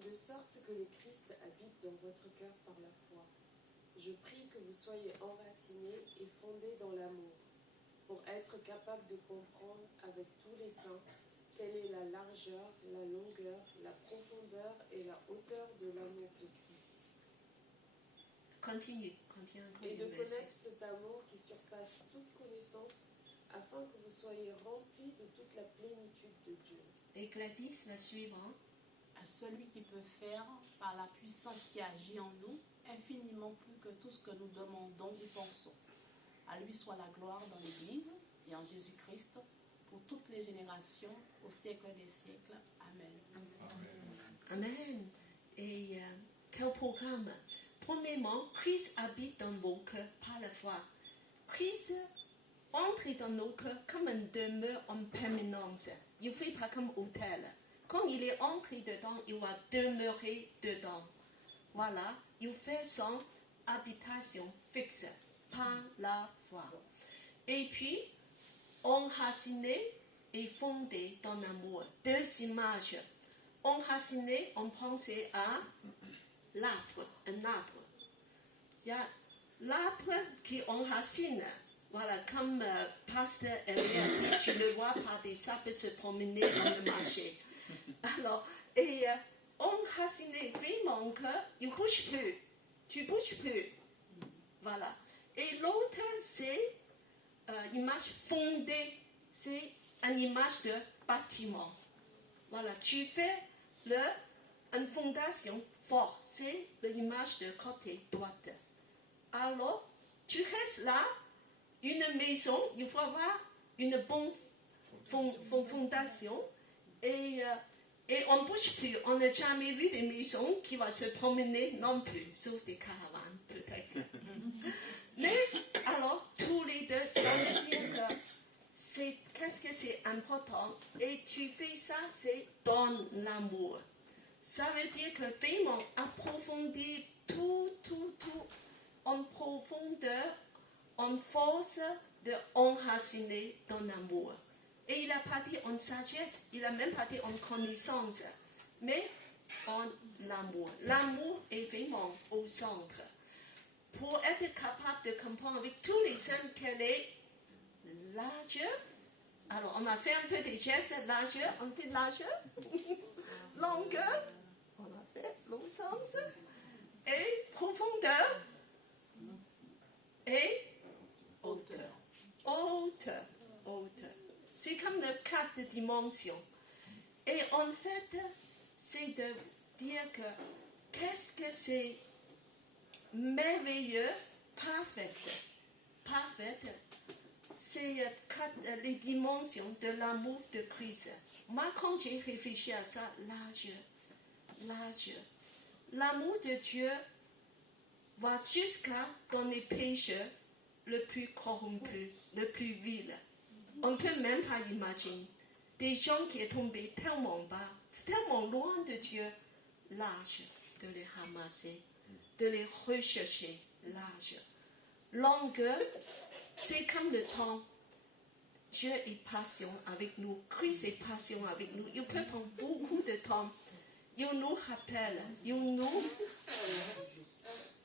De sorte que le Christ habite dans votre cœur par la foi. Je prie que vous soyez enracinés et fondés dans l'amour, pour être capables de comprendre avec tous les saints quelle est la largeur, la longueur, la profondeur et la hauteur de l'amour de Christ. Continue Et de connaître cet amour qui surpasse toute connaissance, afin que vous soyez remplis de toute la plénitude de Dieu. Et Gladys, la suivante. À celui qui peut faire, par la puissance qui agit en nous, infiniment plus que tout ce que nous demandons ou pensons. À lui soit la gloire dans l'Église et en Jésus-Christ, pour toutes les générations, au siècle des siècles. Amen. Amen. Et quel programme? Premièrement, Christ habite dans vos cœurs par la foi. Christ entre dans nos cœurs comme une demeure en permanence. Il ne fait pas comme hôtel. Quand il est entré dedans, il va demeurer dedans. Voilà, il fait son habitation fixe par la foi. Et puis, enraciné et fondé dans l'amour. Deux images. Enraciné, on pensait à l'arbre, un arbre. Il y a l'arbre qui enracine. Voilà, comme Pasteur Elie a dit, tu le vois par des sapes se promener dans le marché. Alors, et enraciné vraiment que il ne bouge plus. Tu ne bouges plus. Voilà. Et l'autre, c'est image fondée. C'est une image de bâtiment. Voilà, tu fais une fondation forte. C'est l'image de côté droite. Alors, tu restes là. Une maison, il faut avoir une bonne fondation et on ne bouge plus. On n'a jamais vu des maisons qui vont se promener non plus, sauf des caravanes peut-être. Mais alors, tous les deux, ça veut dire que qu'est-ce que c'est important? Et tu fais ça, c'est dans l'amour. Ça veut dire que vraiment approfondir tout en profondeur, en force de enraciner dans l'amour. Et il n'a pas dit en sagesse, il n'a même pas dit en connaissance, mais en l'amour. L'amour est vraiment au centre. Pour être capable de comprendre avec tous les saints quelle est largeur. Alors, on a fait un peu des gestes, largeur, on fait largeur, longueur, on a fait l'autre sens, et profondeur, et hauteur. C'est comme le 4 dimensions. Et en fait, c'est de dire que qu'est-ce que c'est merveilleux, parfait. C'est les dimensions de l'amour de Christ. Moi, quand j'ai réfléchi à ça, l'amour de Dieu va jusqu'à dans les péchés le plus corrompus, le plus vil. On ne peut même pas imaginer des gens qui sont tombés tellement bas, tellement loin de Dieu, l'âge de les ramasser, de les rechercher, l'âge. Longueur, c'est comme le temps. Dieu est patient avec nous, Christ est patient avec nous. Il peut prendre beaucoup de temps. Il nous rappelle, il nous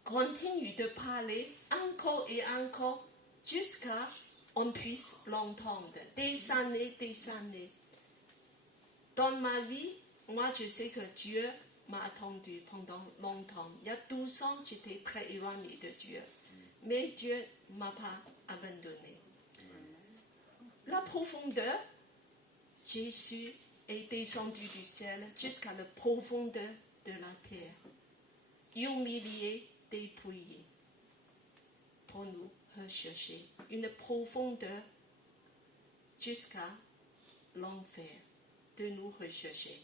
continue de parler encore et encore jusqu'à on puisse l'entendre. Des années. Dans ma vie, moi je sais que Dieu m'a attendu pendant longtemps. Il y a 12 ans, j'étais très éloignée de Dieu. Mais Dieu ne m'a pas abandonné. La profondeur, Jésus est descendu du ciel jusqu'à la profondeur de la terre. Humilié, dépouillé, pour nous rechercher. Une profondeur jusqu'à l'enfer, de nous rechercher.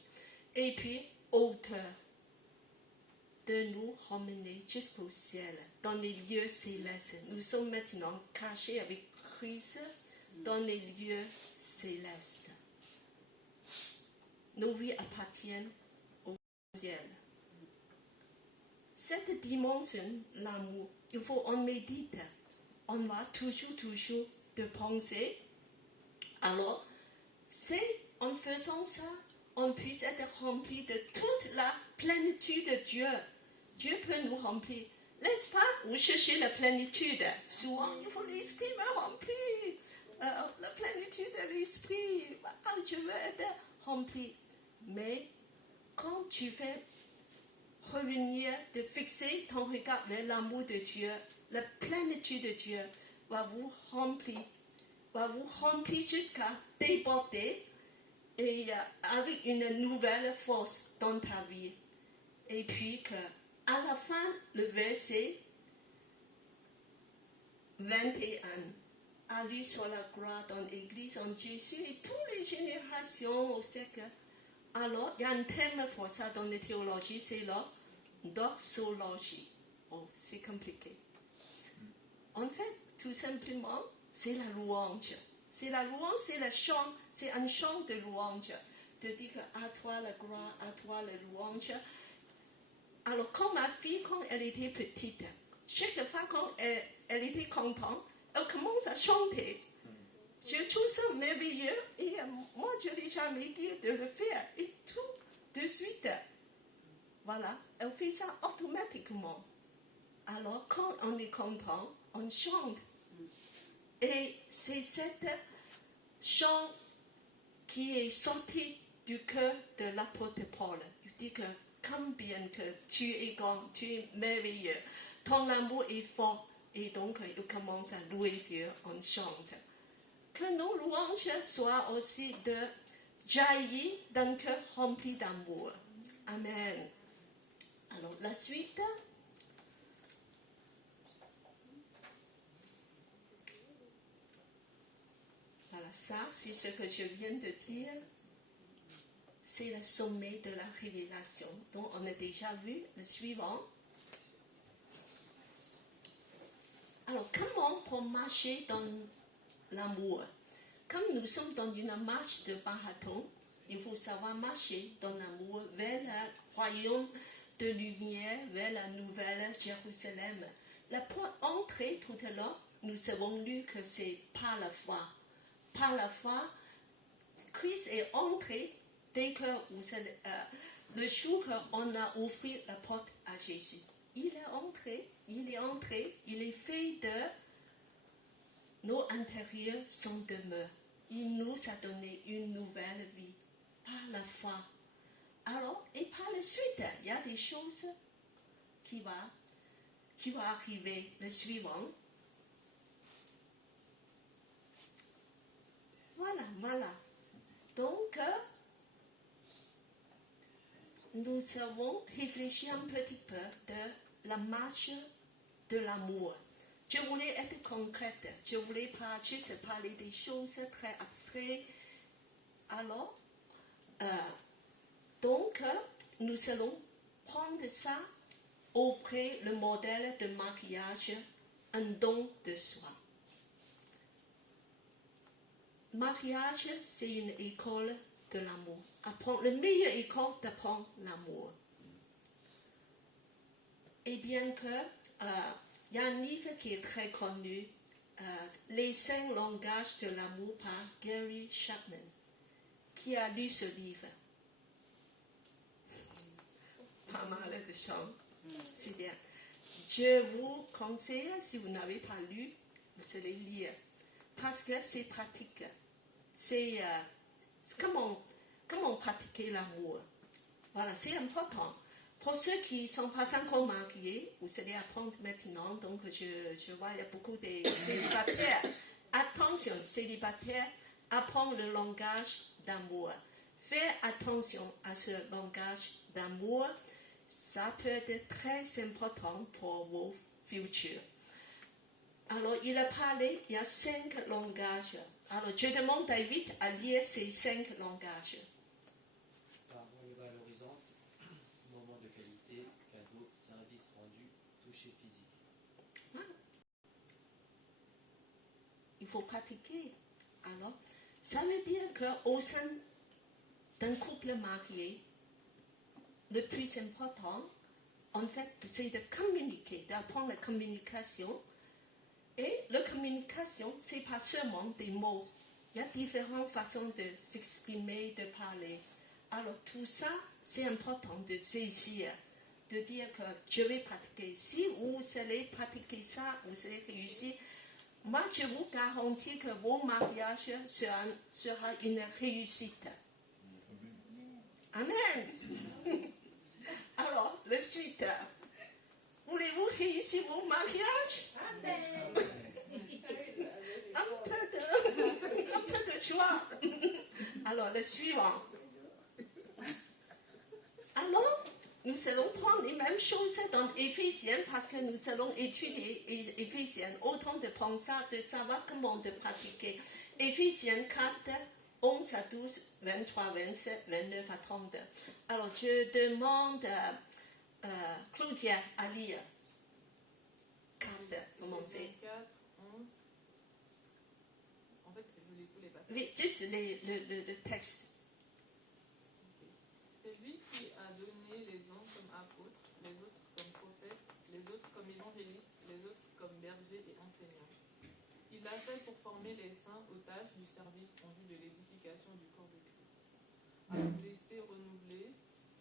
Et puis, hauteur, de nous ramener jusqu'au ciel, dans les lieux célestes. Nous sommes maintenant cachés avec Christ dans les lieux célestes. Nos vies appartiennent au ciel. Cette dimension, l'amour, il faut en méditer. On va toujours de penser. Alors, c'est en faisant ça, on puisse être rempli de toute la plénitude de Dieu. Dieu peut nous remplir. N'est-ce pas? Vous cherchez la plénitude. Souvent, il faut l'esprit me remplir. La plénitude de l'esprit. Ah, je veux être rempli. Mais quand tu fais revenir, de fixer ton regard vers l'amour de Dieu, la plénitude de Dieu va vous remplir jusqu'à déborder et avec une nouvelle force dans ta vie. Et puis que à la fin, le verset 21, à lui sur la croix dans l'église en Jésus et toutes les générations au siècle. Alors, il y a un terme pour ça dans la théologie, c'est la doxologie. Oh, c'est compliqué. En fait, tout simplement, c'est la louange. C'est la louange, c'est le chant, c'est un chant de louange. De dire à toi la gloire, à toi la louange. Alors, quand ma fille, quand elle était petite, chaque fois quand elle était contente, elle commence à chanter. Je trouve ça merveilleux et moi je n'ai jamais dit de le faire. Et tout de suite, voilà, elle fait ça automatiquement. Alors, quand on est content, on chante. Et c'est cette chant qui est sorti du cœur de l'apôtre Paul. Il dit que combien que tu es grand, tu es merveilleux, ton amour est fort. Et donc, il commence à louer Dieu, on chante. Que nos louanges soient aussi de jaillir d'un cœur rempli d'amour. Amen. Alors, la suite. Voilà, ça, c'est ce que je viens de dire. C'est le sommet de la révélation. Donc, on a déjà vu le suivant. Alors, comment pour marcher dans l'amour? Comme nous sommes dans une marche de marathon, il faut savoir marcher dans l'amour vers le royaume de lumière, vers la nouvelle Jérusalem. La porte entrée tout à l'heure, nous avons lu que c'est par la foi. Par la foi, Christ est entré dès que le jour qu'on a ouvert la porte à Jésus. Il est entré, il est fait de nos intérieurs son demeure. Il nous a donné une nouvelle vie par la foi. Alors, et par la suite, il y a des choses qui vont arriver. Le suivant. Voilà. Donc, nous avons réfléchi un petit peu de la marche de l'amour. Je voulais être concrète, je voulais pas juste parler des choses très abstraites. Alors, donc, nous allons prendre ça auprès le modèle de mariage, un don de soi. Mariage, c'est une école de l'amour. La meilleure école d'apprendre l'amour. Et bien que il y a un livre qui est très connu, Les 5 langages de l'amour par Gary Chapman. Qui a lu ce livre? Pas mal de gens. C'est bien. Je vous conseille, si vous n'avez pas lu, vous allez lire. Parce que c'est pratique. C'est comment pratiquer l'amour. Voilà, c'est important. Pour ceux qui ne sont pas encore mariés, vous allez apprendre maintenant. Donc, je vois il y a beaucoup de célibataires. Attention, célibataires, apprendre le langage d'amour. Faites attention à ce langage d'amour. Ça peut être très important pour vos futurs. Alors, il a parlé, il y a 5 langages. Alors, je demande à David à lire ces 5 langages. Parole valorisante, moment de qualité, cadeau, service rendu, toucher physique. Il faut pratiquer. Alors, ça veut dire qu'au sein d'un couple marié, le plus important, en fait, c'est de communiquer, d'apprendre la communication. Et la communication, ce n'est pas seulement des mots. Il y a différentes façons de s'exprimer, de parler. Alors, tout ça, c'est important de saisir, de dire que je vais pratiquer. Si vous allez pratiquer ça, vous allez réussir. Moi, je vous garantis que vos mariages sera une réussite. Amen. Alors, la suite. Voulez-vous réussir vos mariages? Amen. Un peu de joie. Alors, le suivant. Alors, nous allons prendre les mêmes choses dans Éphésiens parce que nous allons étudier Éphésiens. Autant de penser, de savoir comment de pratiquer. Éphésiens 4, 11 à 12, 23, 27, 29 à 32. Alors, je demande Claudia à lire. 4, commencez. 4, 11. En fait, je lis tous les passages. Oui, juste le texte. C'est lui qui a donné les uns comme apôtres, les autres comme prophètes, les autres comme évangélistes, les autres comme bergers et enseignants. Il l'a fait pour former les saints aux tâches du service en vue de l'édification du corps de Christ, à vous laisser renouveler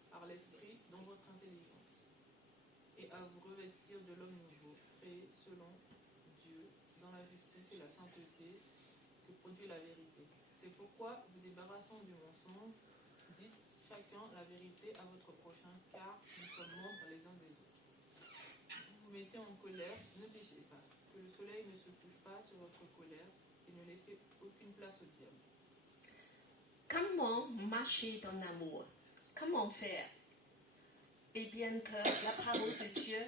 par l'Esprit dans votre intelligence, et à vous revêtir de l'homme nouveau, créé selon Dieu, dans la justice et la sainteté que produit la vérité. C'est pourquoi, vous débarrassant du mensonge, dites chacun la vérité à votre prochain, car nous sommes membres les uns des autres. Vous vous mettez en colère, ne péchez pas. Que le soleil ne se couche pas sur votre colère et ne laissez aucune place au diable. Comment marcher dans l'amour? Comment faire? Eh bien que la parole de Dieu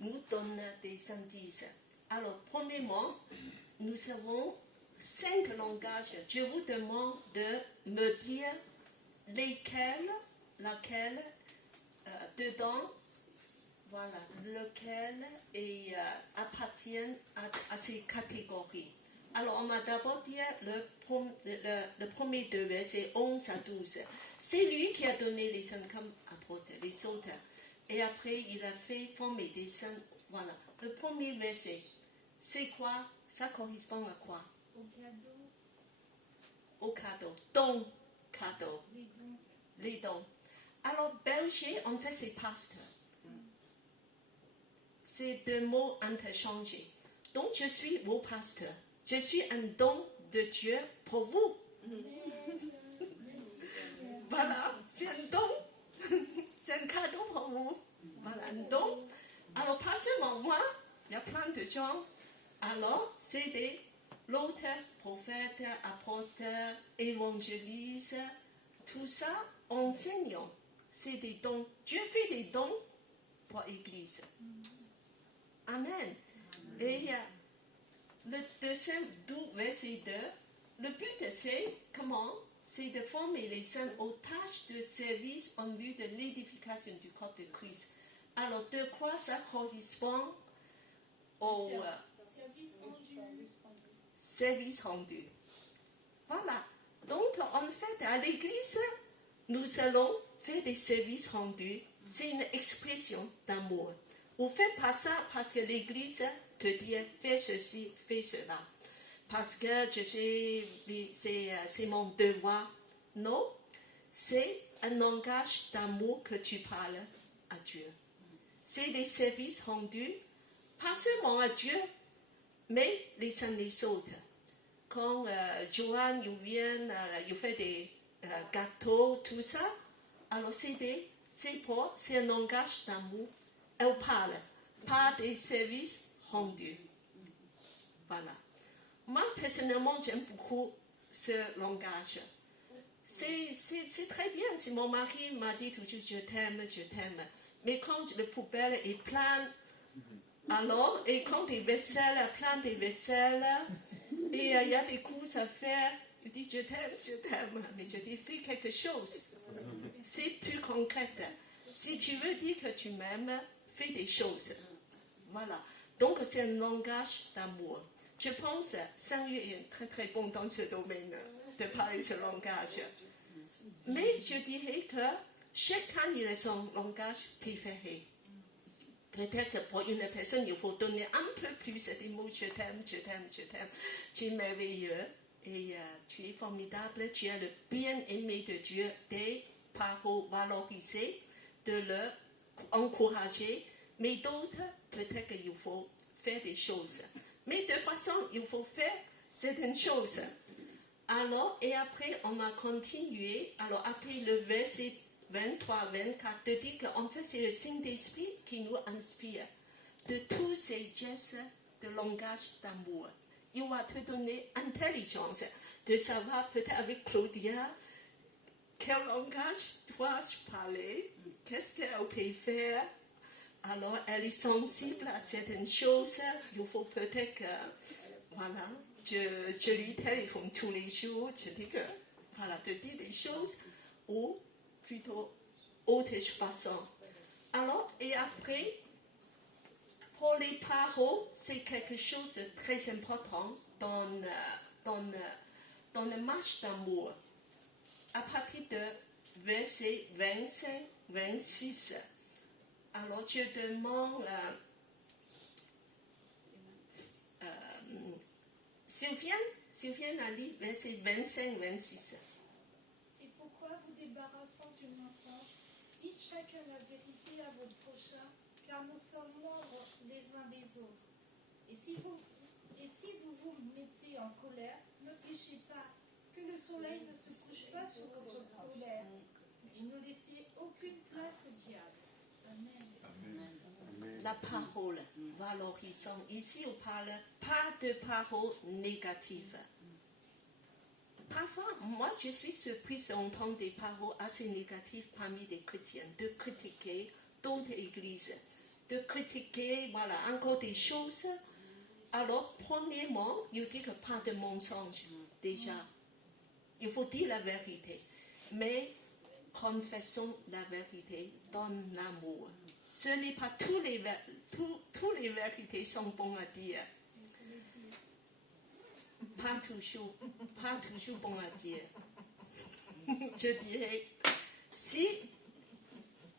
nous donne des indices. Alors, premièrement, nous avons 5 langages. Je vous demande de me dire laquelle dedans, voilà, lequel appartiennent à ces catégories. Alors, on va d'abord dire le premier 2 versets 11 à 12. C'est lui qui a donné les saints comme apôtres, les autres. Et après, il a fait former des saints. Voilà. Le premier verset, c'est quoi? Ça correspond à quoi? Au cadeau. Au cadeau. Don, cadeau. Les dons. Les dons. Alors, berger, en fait, c'est pasteur. C'est 2 mots interchangés. Donc, je suis vos pasteurs. Je suis un don de Dieu pour vous. Voilà, c'est un don. C'est un cadeau pour vous. Voilà, un don. Alors, pas seulement moi, il y a plein de gens. Alors, c'est des l'auteur, prophète, apôtre, évangéliste. Tout ça, enseignants, c'est des dons. Dieu fait des dons pour l'Église. Amen. Et le deuxième verset 2, le but c'est comment? C'est de former les saints aux tâches de service en vue de l'édification du corps de Christ. Alors, de quoi ça correspond au service rendu? Voilà. Donc, en fait, à l'église, nous allons faire des services rendus. C'est une expression d'amour. Vous ne faites pas ça parce que l'église te dit fais ceci, fais cela. Parce que c'est mon devoir. Non, c'est un langage d'amour que tu parles à Dieu. C'est des services rendus, pas seulement à Dieu, mais les uns les autres. Quand Joanne vient, il fait des gâteaux, tout ça, alors c'est un langage d'amour. Elle parle, pas des services rendus. Voilà. Moi, personnellement, j'aime beaucoup ce langage. C'est très bien. Si mon mari m'a dit toujours je t'aime, je t'aime. Mais quand le poubelle est plein, alors, et quand des vaisselles, plein de vaisselles, et il y a des courses à faire, je dis je t'aime. Mais je dis fais quelque chose. C'est plus concret. Si tu veux dire que tu m'aimes, fais des choses. Voilà. Donc, c'est un langage d'amour. Je pense que Saint-Louis est très très bon dans ce domaine de parler ce langage. Mais je dirais que chacun il a son langage préféré. Peut-être que pour une personne, il faut donner un peu plus des mots je t'aime, je t'aime, je t'aime. Tu es merveilleux et tu es formidable. Tu as le bien-aimé de Dieu, des paroles valorisées, de le encourager. Mais d'autres, peut-être qu'il faut faire des choses. Mais de toute façon, il faut faire certaines choses. Alors, et après, on va continuer. Alors, après le verset 23, 24, de dire qu'en fait, c'est le Saint-Esprit qui nous inspire de tous ces gestes de langage d'amour. Il va te donner intelligence de savoir peut-être avec Claudia quel langage dois-je parler, qu'est-ce qu'elle peut faire. Alors, elle est sensible à certaines choses. Il faut peut-être que, voilà, je lui téléphone tous les jours. Je dis que, voilà, de dire des choses ou plutôt autre façon. Alors, et après, pour les paroles, c'est quelque chose de très important dans le marche d'amour. À partir de verset 25, 26. Alors, je demande Sylviane a lu verset 25-26. C'est pourquoi vous débarrassant du mensonge, dites chacun la vérité à votre prochain, car nous sommes membres les uns des autres. Et si vous vous mettez en colère, ne péchez pas, que le soleil ne se couche pas sur votre colère, et ne laissez aucune place au diable. La parole valorisante. Ici, on parle pas de paroles négatives. Parfois, moi, je suis surprise d'entendre des paroles assez négatives parmi les chrétiens, de critiquer d'autres églises, de critiquer, voilà, encore des choses. Alors, premièrement, il dit que pas de mensonge, déjà. Il faut dire la vérité. Mais confessons la vérité dans l'amour. Ce n'est pas tous les vérités sont bons à dire. Pas toujours bon à dire. Je dirais, si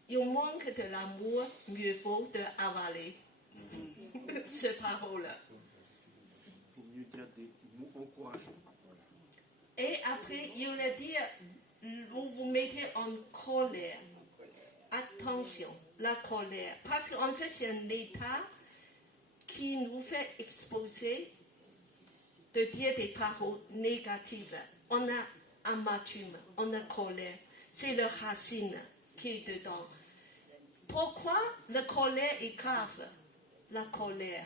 il manque de l'amour, mieux vaut d'avaler ces paroles-là. Il faut mieux dire des mots encourageants. Et après, il a dit, vous vous mettez en colère. Attention, la colère. Parce qu'en fait, c'est un état qui nous fait exposer de dire des paroles négatives. On a amertume, on a colère. C'est la racine qui est dedans. Pourquoi la colère est grave? La colère.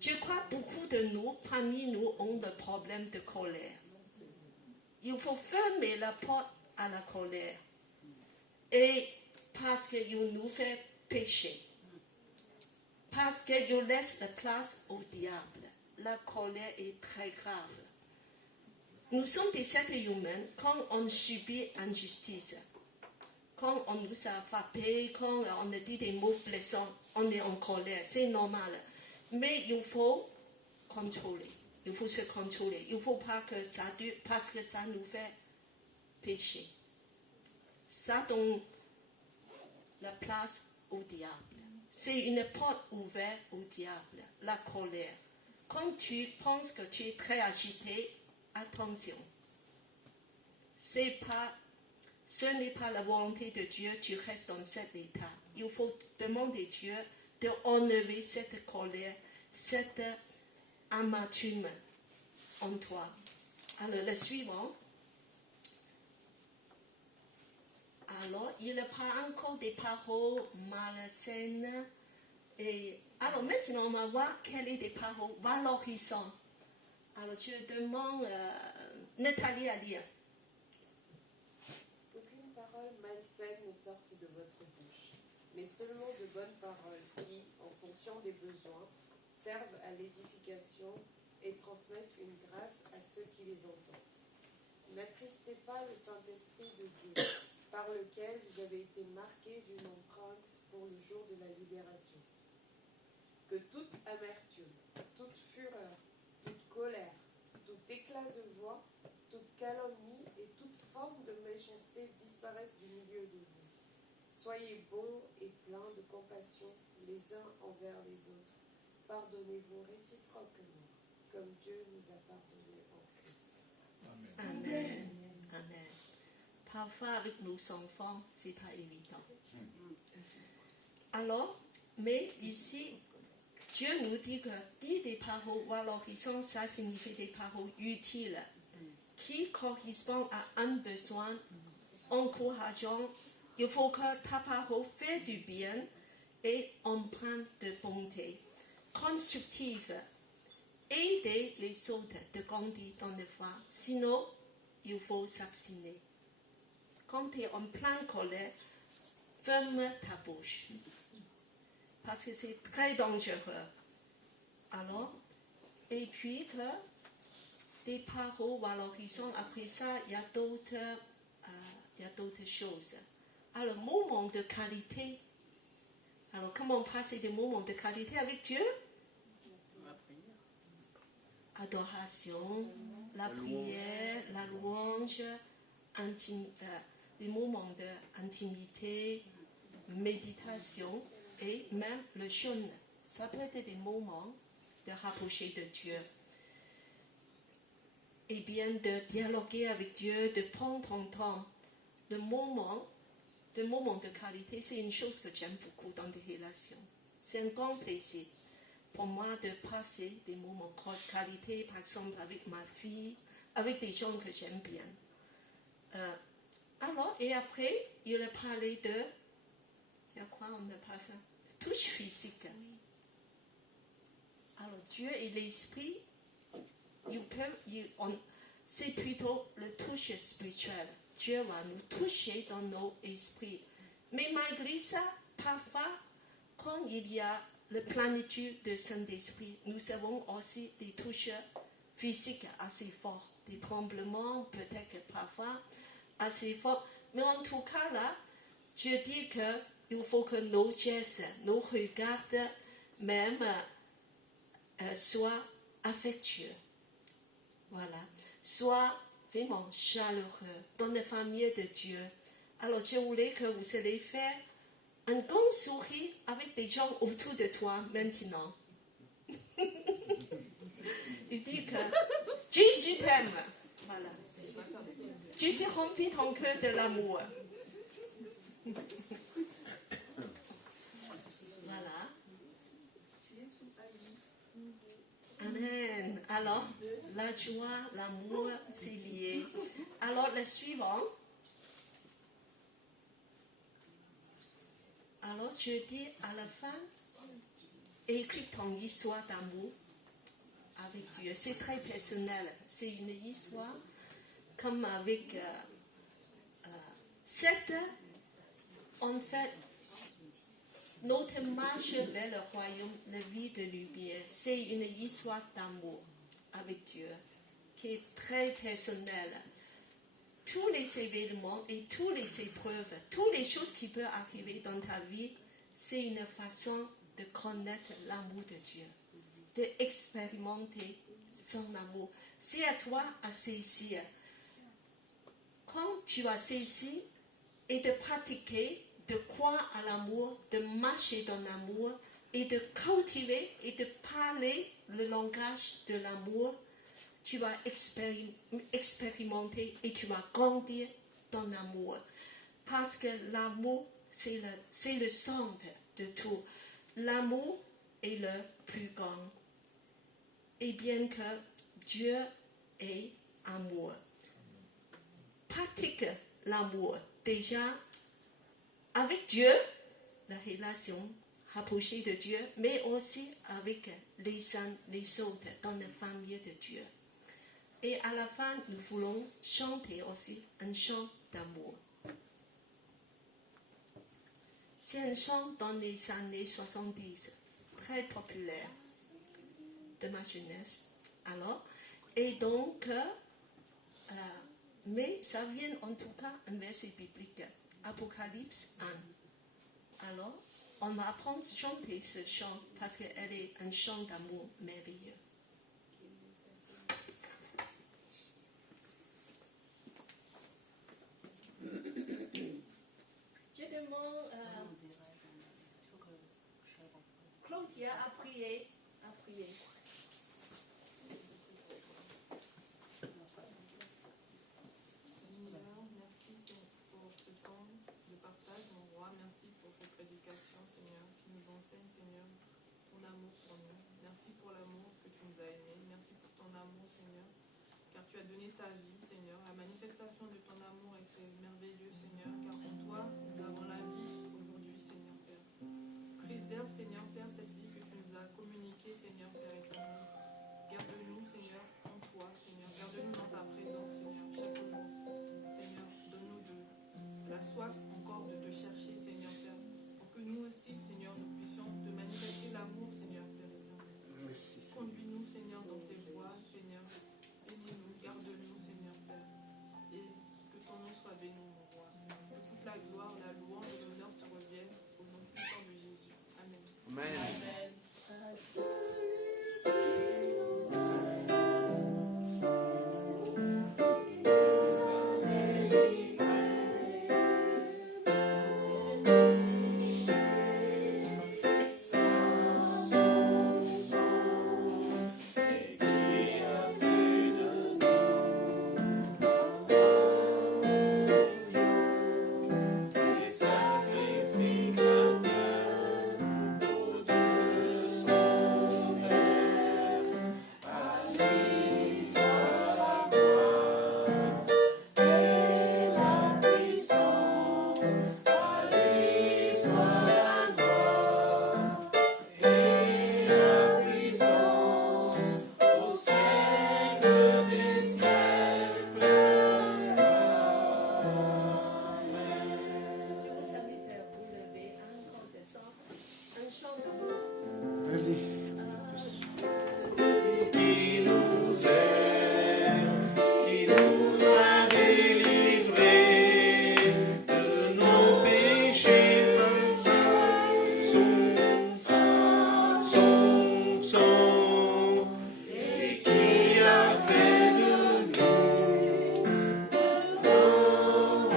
Je crois que beaucoup de nous, parmi nous, ont le problème de colère. Il faut fermer la porte à la colère. Et parce qu'il nous fait pécher. Parce qu'il laisse la place au diable. La colère est très grave. Nous sommes des êtres humains quand on subit injustice. Quand on nous a frappé, quand on a dit des mots blessants, on est en colère, c'est normal. Mais il faut contrôler, il faut se contrôler. Il ne faut pas que ça dure parce que ça nous fait pécher. Ça donne la place au diable. C'est une porte ouverte au diable, la colère. Quand tu penses que tu es très agité, attention. Ce n'est pas la volonté de Dieu, tu restes dans cet état. Il faut demander à Dieu d'enlever cette colère, cette amertume en toi. Alors, le suivant. Alors, il n'y a pas encore des paroles malsaines. Et alors, maintenant, on va voir quelles sont des paroles valorisantes. Alors, je demande Nathalie à lire. Aucune parole malsaine ne sorte de votre bouche, mais seulement de bonnes paroles qui, en fonction des besoins, servent à l'édification et transmettent une grâce à ceux qui les entendent. N'attristez pas le Saint-Esprit de Dieu, par lequel vous avez été marqués d'une empreinte pour le jour de la libération. Que toute amertume, toute fureur, toute colère, tout éclat de voix, toute calomnie et toute forme de méchanceté disparaissent du milieu de vous. Soyez bons et pleins de compassion les uns envers les autres. Pardonnez-vous réciproquement, comme Dieu nous a pardonné en Christ. Amen. Amen. Parfois, avec nos enfants, ce n'est pas évident. Alors, mais ici, Dieu nous dit que dire des paroles valorisantes, ça signifie des paroles utiles, qui correspondent à un besoin encourageant. Il faut que ta parole fasse du bien et empreinte de bonté, constructive. Aider les autres de grandir dans le foi. Sinon, il faut s'abstenir. Quand tu es en pleine colère, ferme ta bouche. Parce que c'est très dangereux. Alors, et puis que des paroles valorisantes, après ça, il y a d'autres choses. Alors, moment de qualité. Alors, comment passer des moments de qualité avec Dieu? Adoration, la prière, la louange, des moments d'intimité, méditation et même le jeûne. Ça peut être des moments de rapprocher de Dieu. Et bien de dialoguer avec Dieu, de prendre ton temps. Le moment de qualité, c'est une chose que j'aime beaucoup dans des relations. C'est un grand plaisir pour moi de passer des moments de qualité, par exemple avec ma fille, avec des gens que j'aime bien. Alors, et après, il a parlé de, il y a quoi on appelle ça? Touche physique. Alors, Dieu et l'esprit, c'est plutôt le touche spirituel. Dieu va nous toucher dans nos esprits. Mais malgré ça, parfois, quand il y a la plénitude de Saint-Esprit, nous avons aussi des touches physiques assez fortes, des tremblements, peut-être parfois assez forts. Mais en tout cas, là, je dis qu'il faut que nos gestes, nos regards, même, soient affectueux. Voilà. Soient vraiment chaleureux dans la famille de Dieu. Alors, je voulais que vous allez faire un grand sourire avec des gens autour de toi maintenant. Il dit que Jésus t'aime. Voilà. Jésus remplit ton cœur de l'amour. Voilà. Amen. Alors, la joie, l'amour, c'est lié. Alors, le suivant. Alors, je dis à la fin, écris ton histoire d'amour avec Dieu. C'est très personnel. C'est une histoire comme avec 7 En fait, notre marche vers le royaume, la vie de lumière, c'est une histoire d'amour avec Dieu qui est très personnelle. Tous les événements et toutes les épreuves, toutes les choses qui peuvent arriver dans ta vie, c'est une façon de connaître l'amour de Dieu, d'expérimenter son amour. C'est à toi à saisir. Quand tu as saisi et de pratiquer, de croire à l'amour, de marcher dans l'amour et de cultiver et de parler le langage de l'amour, tu vas expérimenter et tu vas grandir dans l'amour. Parce que l'amour, c'est le centre de tout. L'amour est le plus grand. Et bien que Dieu est amour, pratique l'amour. Déjà, avec Dieu, la relation rapprochée de Dieu, mais aussi avec les uns les autres dans la famille de Dieu. Et à la fin, nous voulons chanter aussi un chant d'amour. C'est un chant dans les années 70, très populaire de ma jeunesse. Alors, et donc, mais ça vient en tout cas un verset biblique, Apocalypse 1. Alors, on va apprendre à chanter ce chant parce qu'elle est un chant d'amour merveilleux. Je demande Claudia à prier. Seigneur, merci pour ce temps de partage, mon roi. Merci pour cette prédication, Seigneur, qui nous enseigne, Seigneur, ton amour pour nous. Merci pour l'amour que tu nous as aimé. Merci pour ton amour, Seigneur, car tu as donné ta vie, Seigneur. La manifestation de ton amour est merveilleux, Seigneur, car en toi, nous avons la vie aujourd'hui, Seigneur, Père. Préserve, Seigneur, Père, cette vie que tu nous as communiquée, Seigneur, Père éternel. Garde-nous, Seigneur, en toi, Seigneur. Garde-nous dans ta présence, Seigneur, chaque jour. Seigneur, donne-nous de la soif encore de te chercher, Seigneur, Père, pour que nous aussi, Seigneur, nous puissions te manifester l'amour, Seigneur, Père éternel. Conduis-nous, Seigneur, dans tes voies, Seigneur. Bénis-nous, garde-nous, Seigneur, Père. Et que ton nom soit béni, mon roi. Que toute la gloire, la louange et l'honneur te reviennent au nom puissant de Jésus. Amen. Amen. Je vous invite à vous lever encore de ça. Un chant d'amour. Qui nous aime, qui nous a délivrés de nos péchés par son sang, et qui a fait de nous un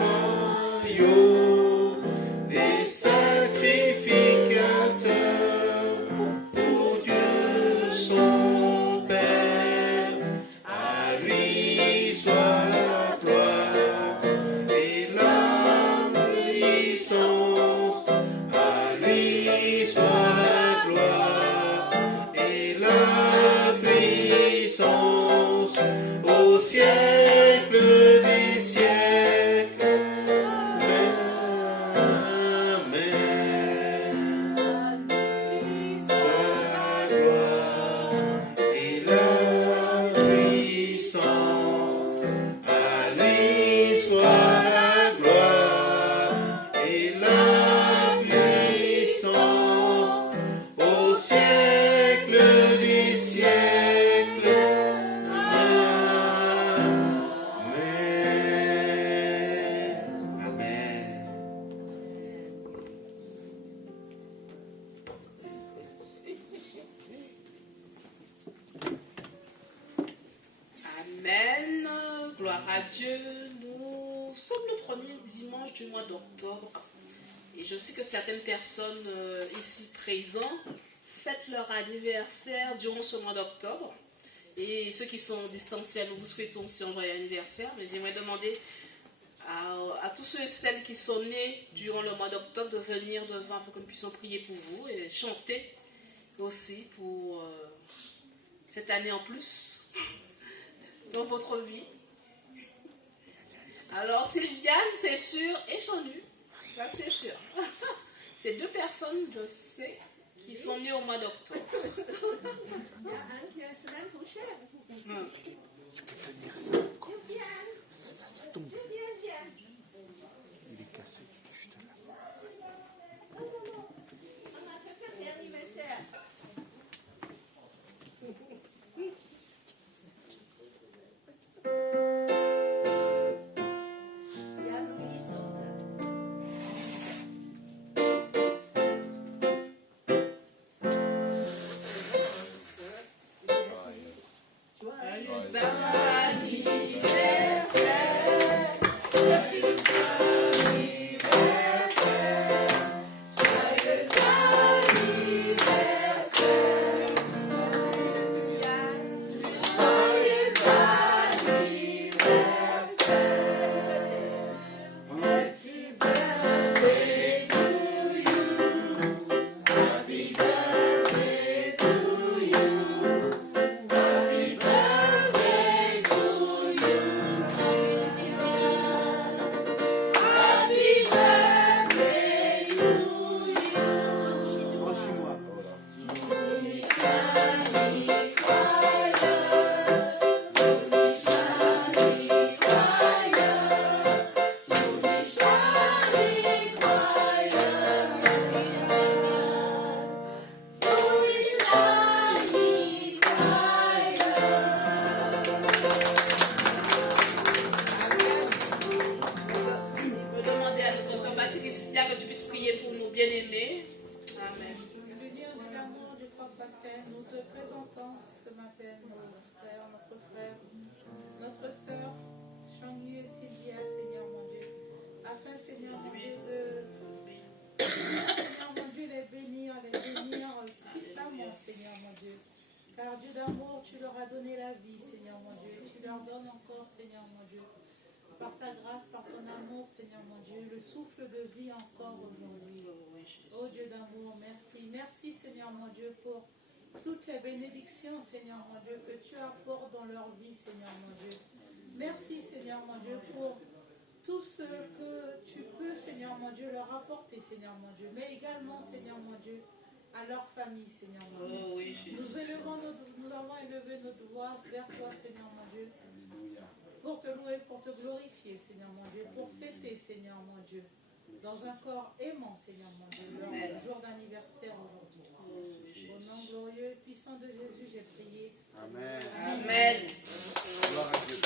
royaume des sacrificateurs pour Dieu son Père. À lui soit la gloire et la puissance. À lui soit la gloire et la puissance au siècle des siècles. Amen. Soit la gloire et la puissance. À lui soit la gloire et la Dieu, nous sommes le premier dimanche du mois d'octobre et je sais que certaines personnes ici présentes fêtent leur anniversaire durant ce mois d'octobre. Et ceux qui sont distanciés, nous vous souhaitons aussi un joyeux anniversaire. Mais j'aimerais demander à tous ceux et celles qui sont nés durant le mois d'octobre de venir devant afin que nous puissions prier pour vous et chanter aussi pour cette année en plus dans votre vie. Alors Sylviane, c'est sûr, et Chanu, ça c'est sûr. C'est deux personnes, je sais, qui sont nées au mois d'octobre. Il y a un la semaine prochaine. Ça tombe. Sylviane, viens. Il est cassé. Je te la... On a fait l'anniversaire. Il y a Louis aussi. Que tu puisses prier pour nous bien-aimés. Amen. Seigneur de l'amour du Papa Saint, nous te présentons ce matin nos frères, notre sœur, Chanu et Sylvia, Seigneur mon Dieu, afin, Seigneur mon Dieu, Seigneur mon Dieu, les bénir puissamment, Seigneur mon Dieu. Car Dieu d'amour, tu leur as donné la vie, Seigneur mon Dieu. Tu leur donnes encore, Seigneur mon Dieu, par ta grâce, par ton amour, Seigneur mon Dieu, le souffle de vie encore aujourd'hui. Oh Dieu d'amour, merci. Merci, Seigneur mon Dieu, pour toutes les bénédictions, Seigneur mon Dieu, que tu apportes dans leur vie, Seigneur mon Dieu. Merci, Seigneur mon Dieu, pour tout ce que tu peux, Seigneur mon Dieu, leur apporter, Seigneur mon Dieu, mais également, Seigneur mon Dieu, à leur famille, Seigneur mon Dieu. Oh, oui, nous avons élevé notre voix vers toi, Seigneur mon Dieu, pour te louer, pour te glorifier, Seigneur mon Dieu, pour fêter, Seigneur mon Dieu, dans un corps aimant, Seigneur mon Dieu, leur jour d'anniversaire aujourd'hui. Au nom glorieux et puissant de Jésus, j'ai prié. Amen. Amen. Gloire à Dieu.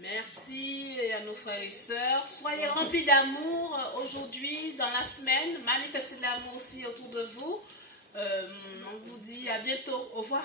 Merci à nos frères et sœurs. Soyez remplis d'amour aujourd'hui, dans la semaine. Manifestez de l'amour aussi autour de vous. On vous dit à bientôt. Au revoir.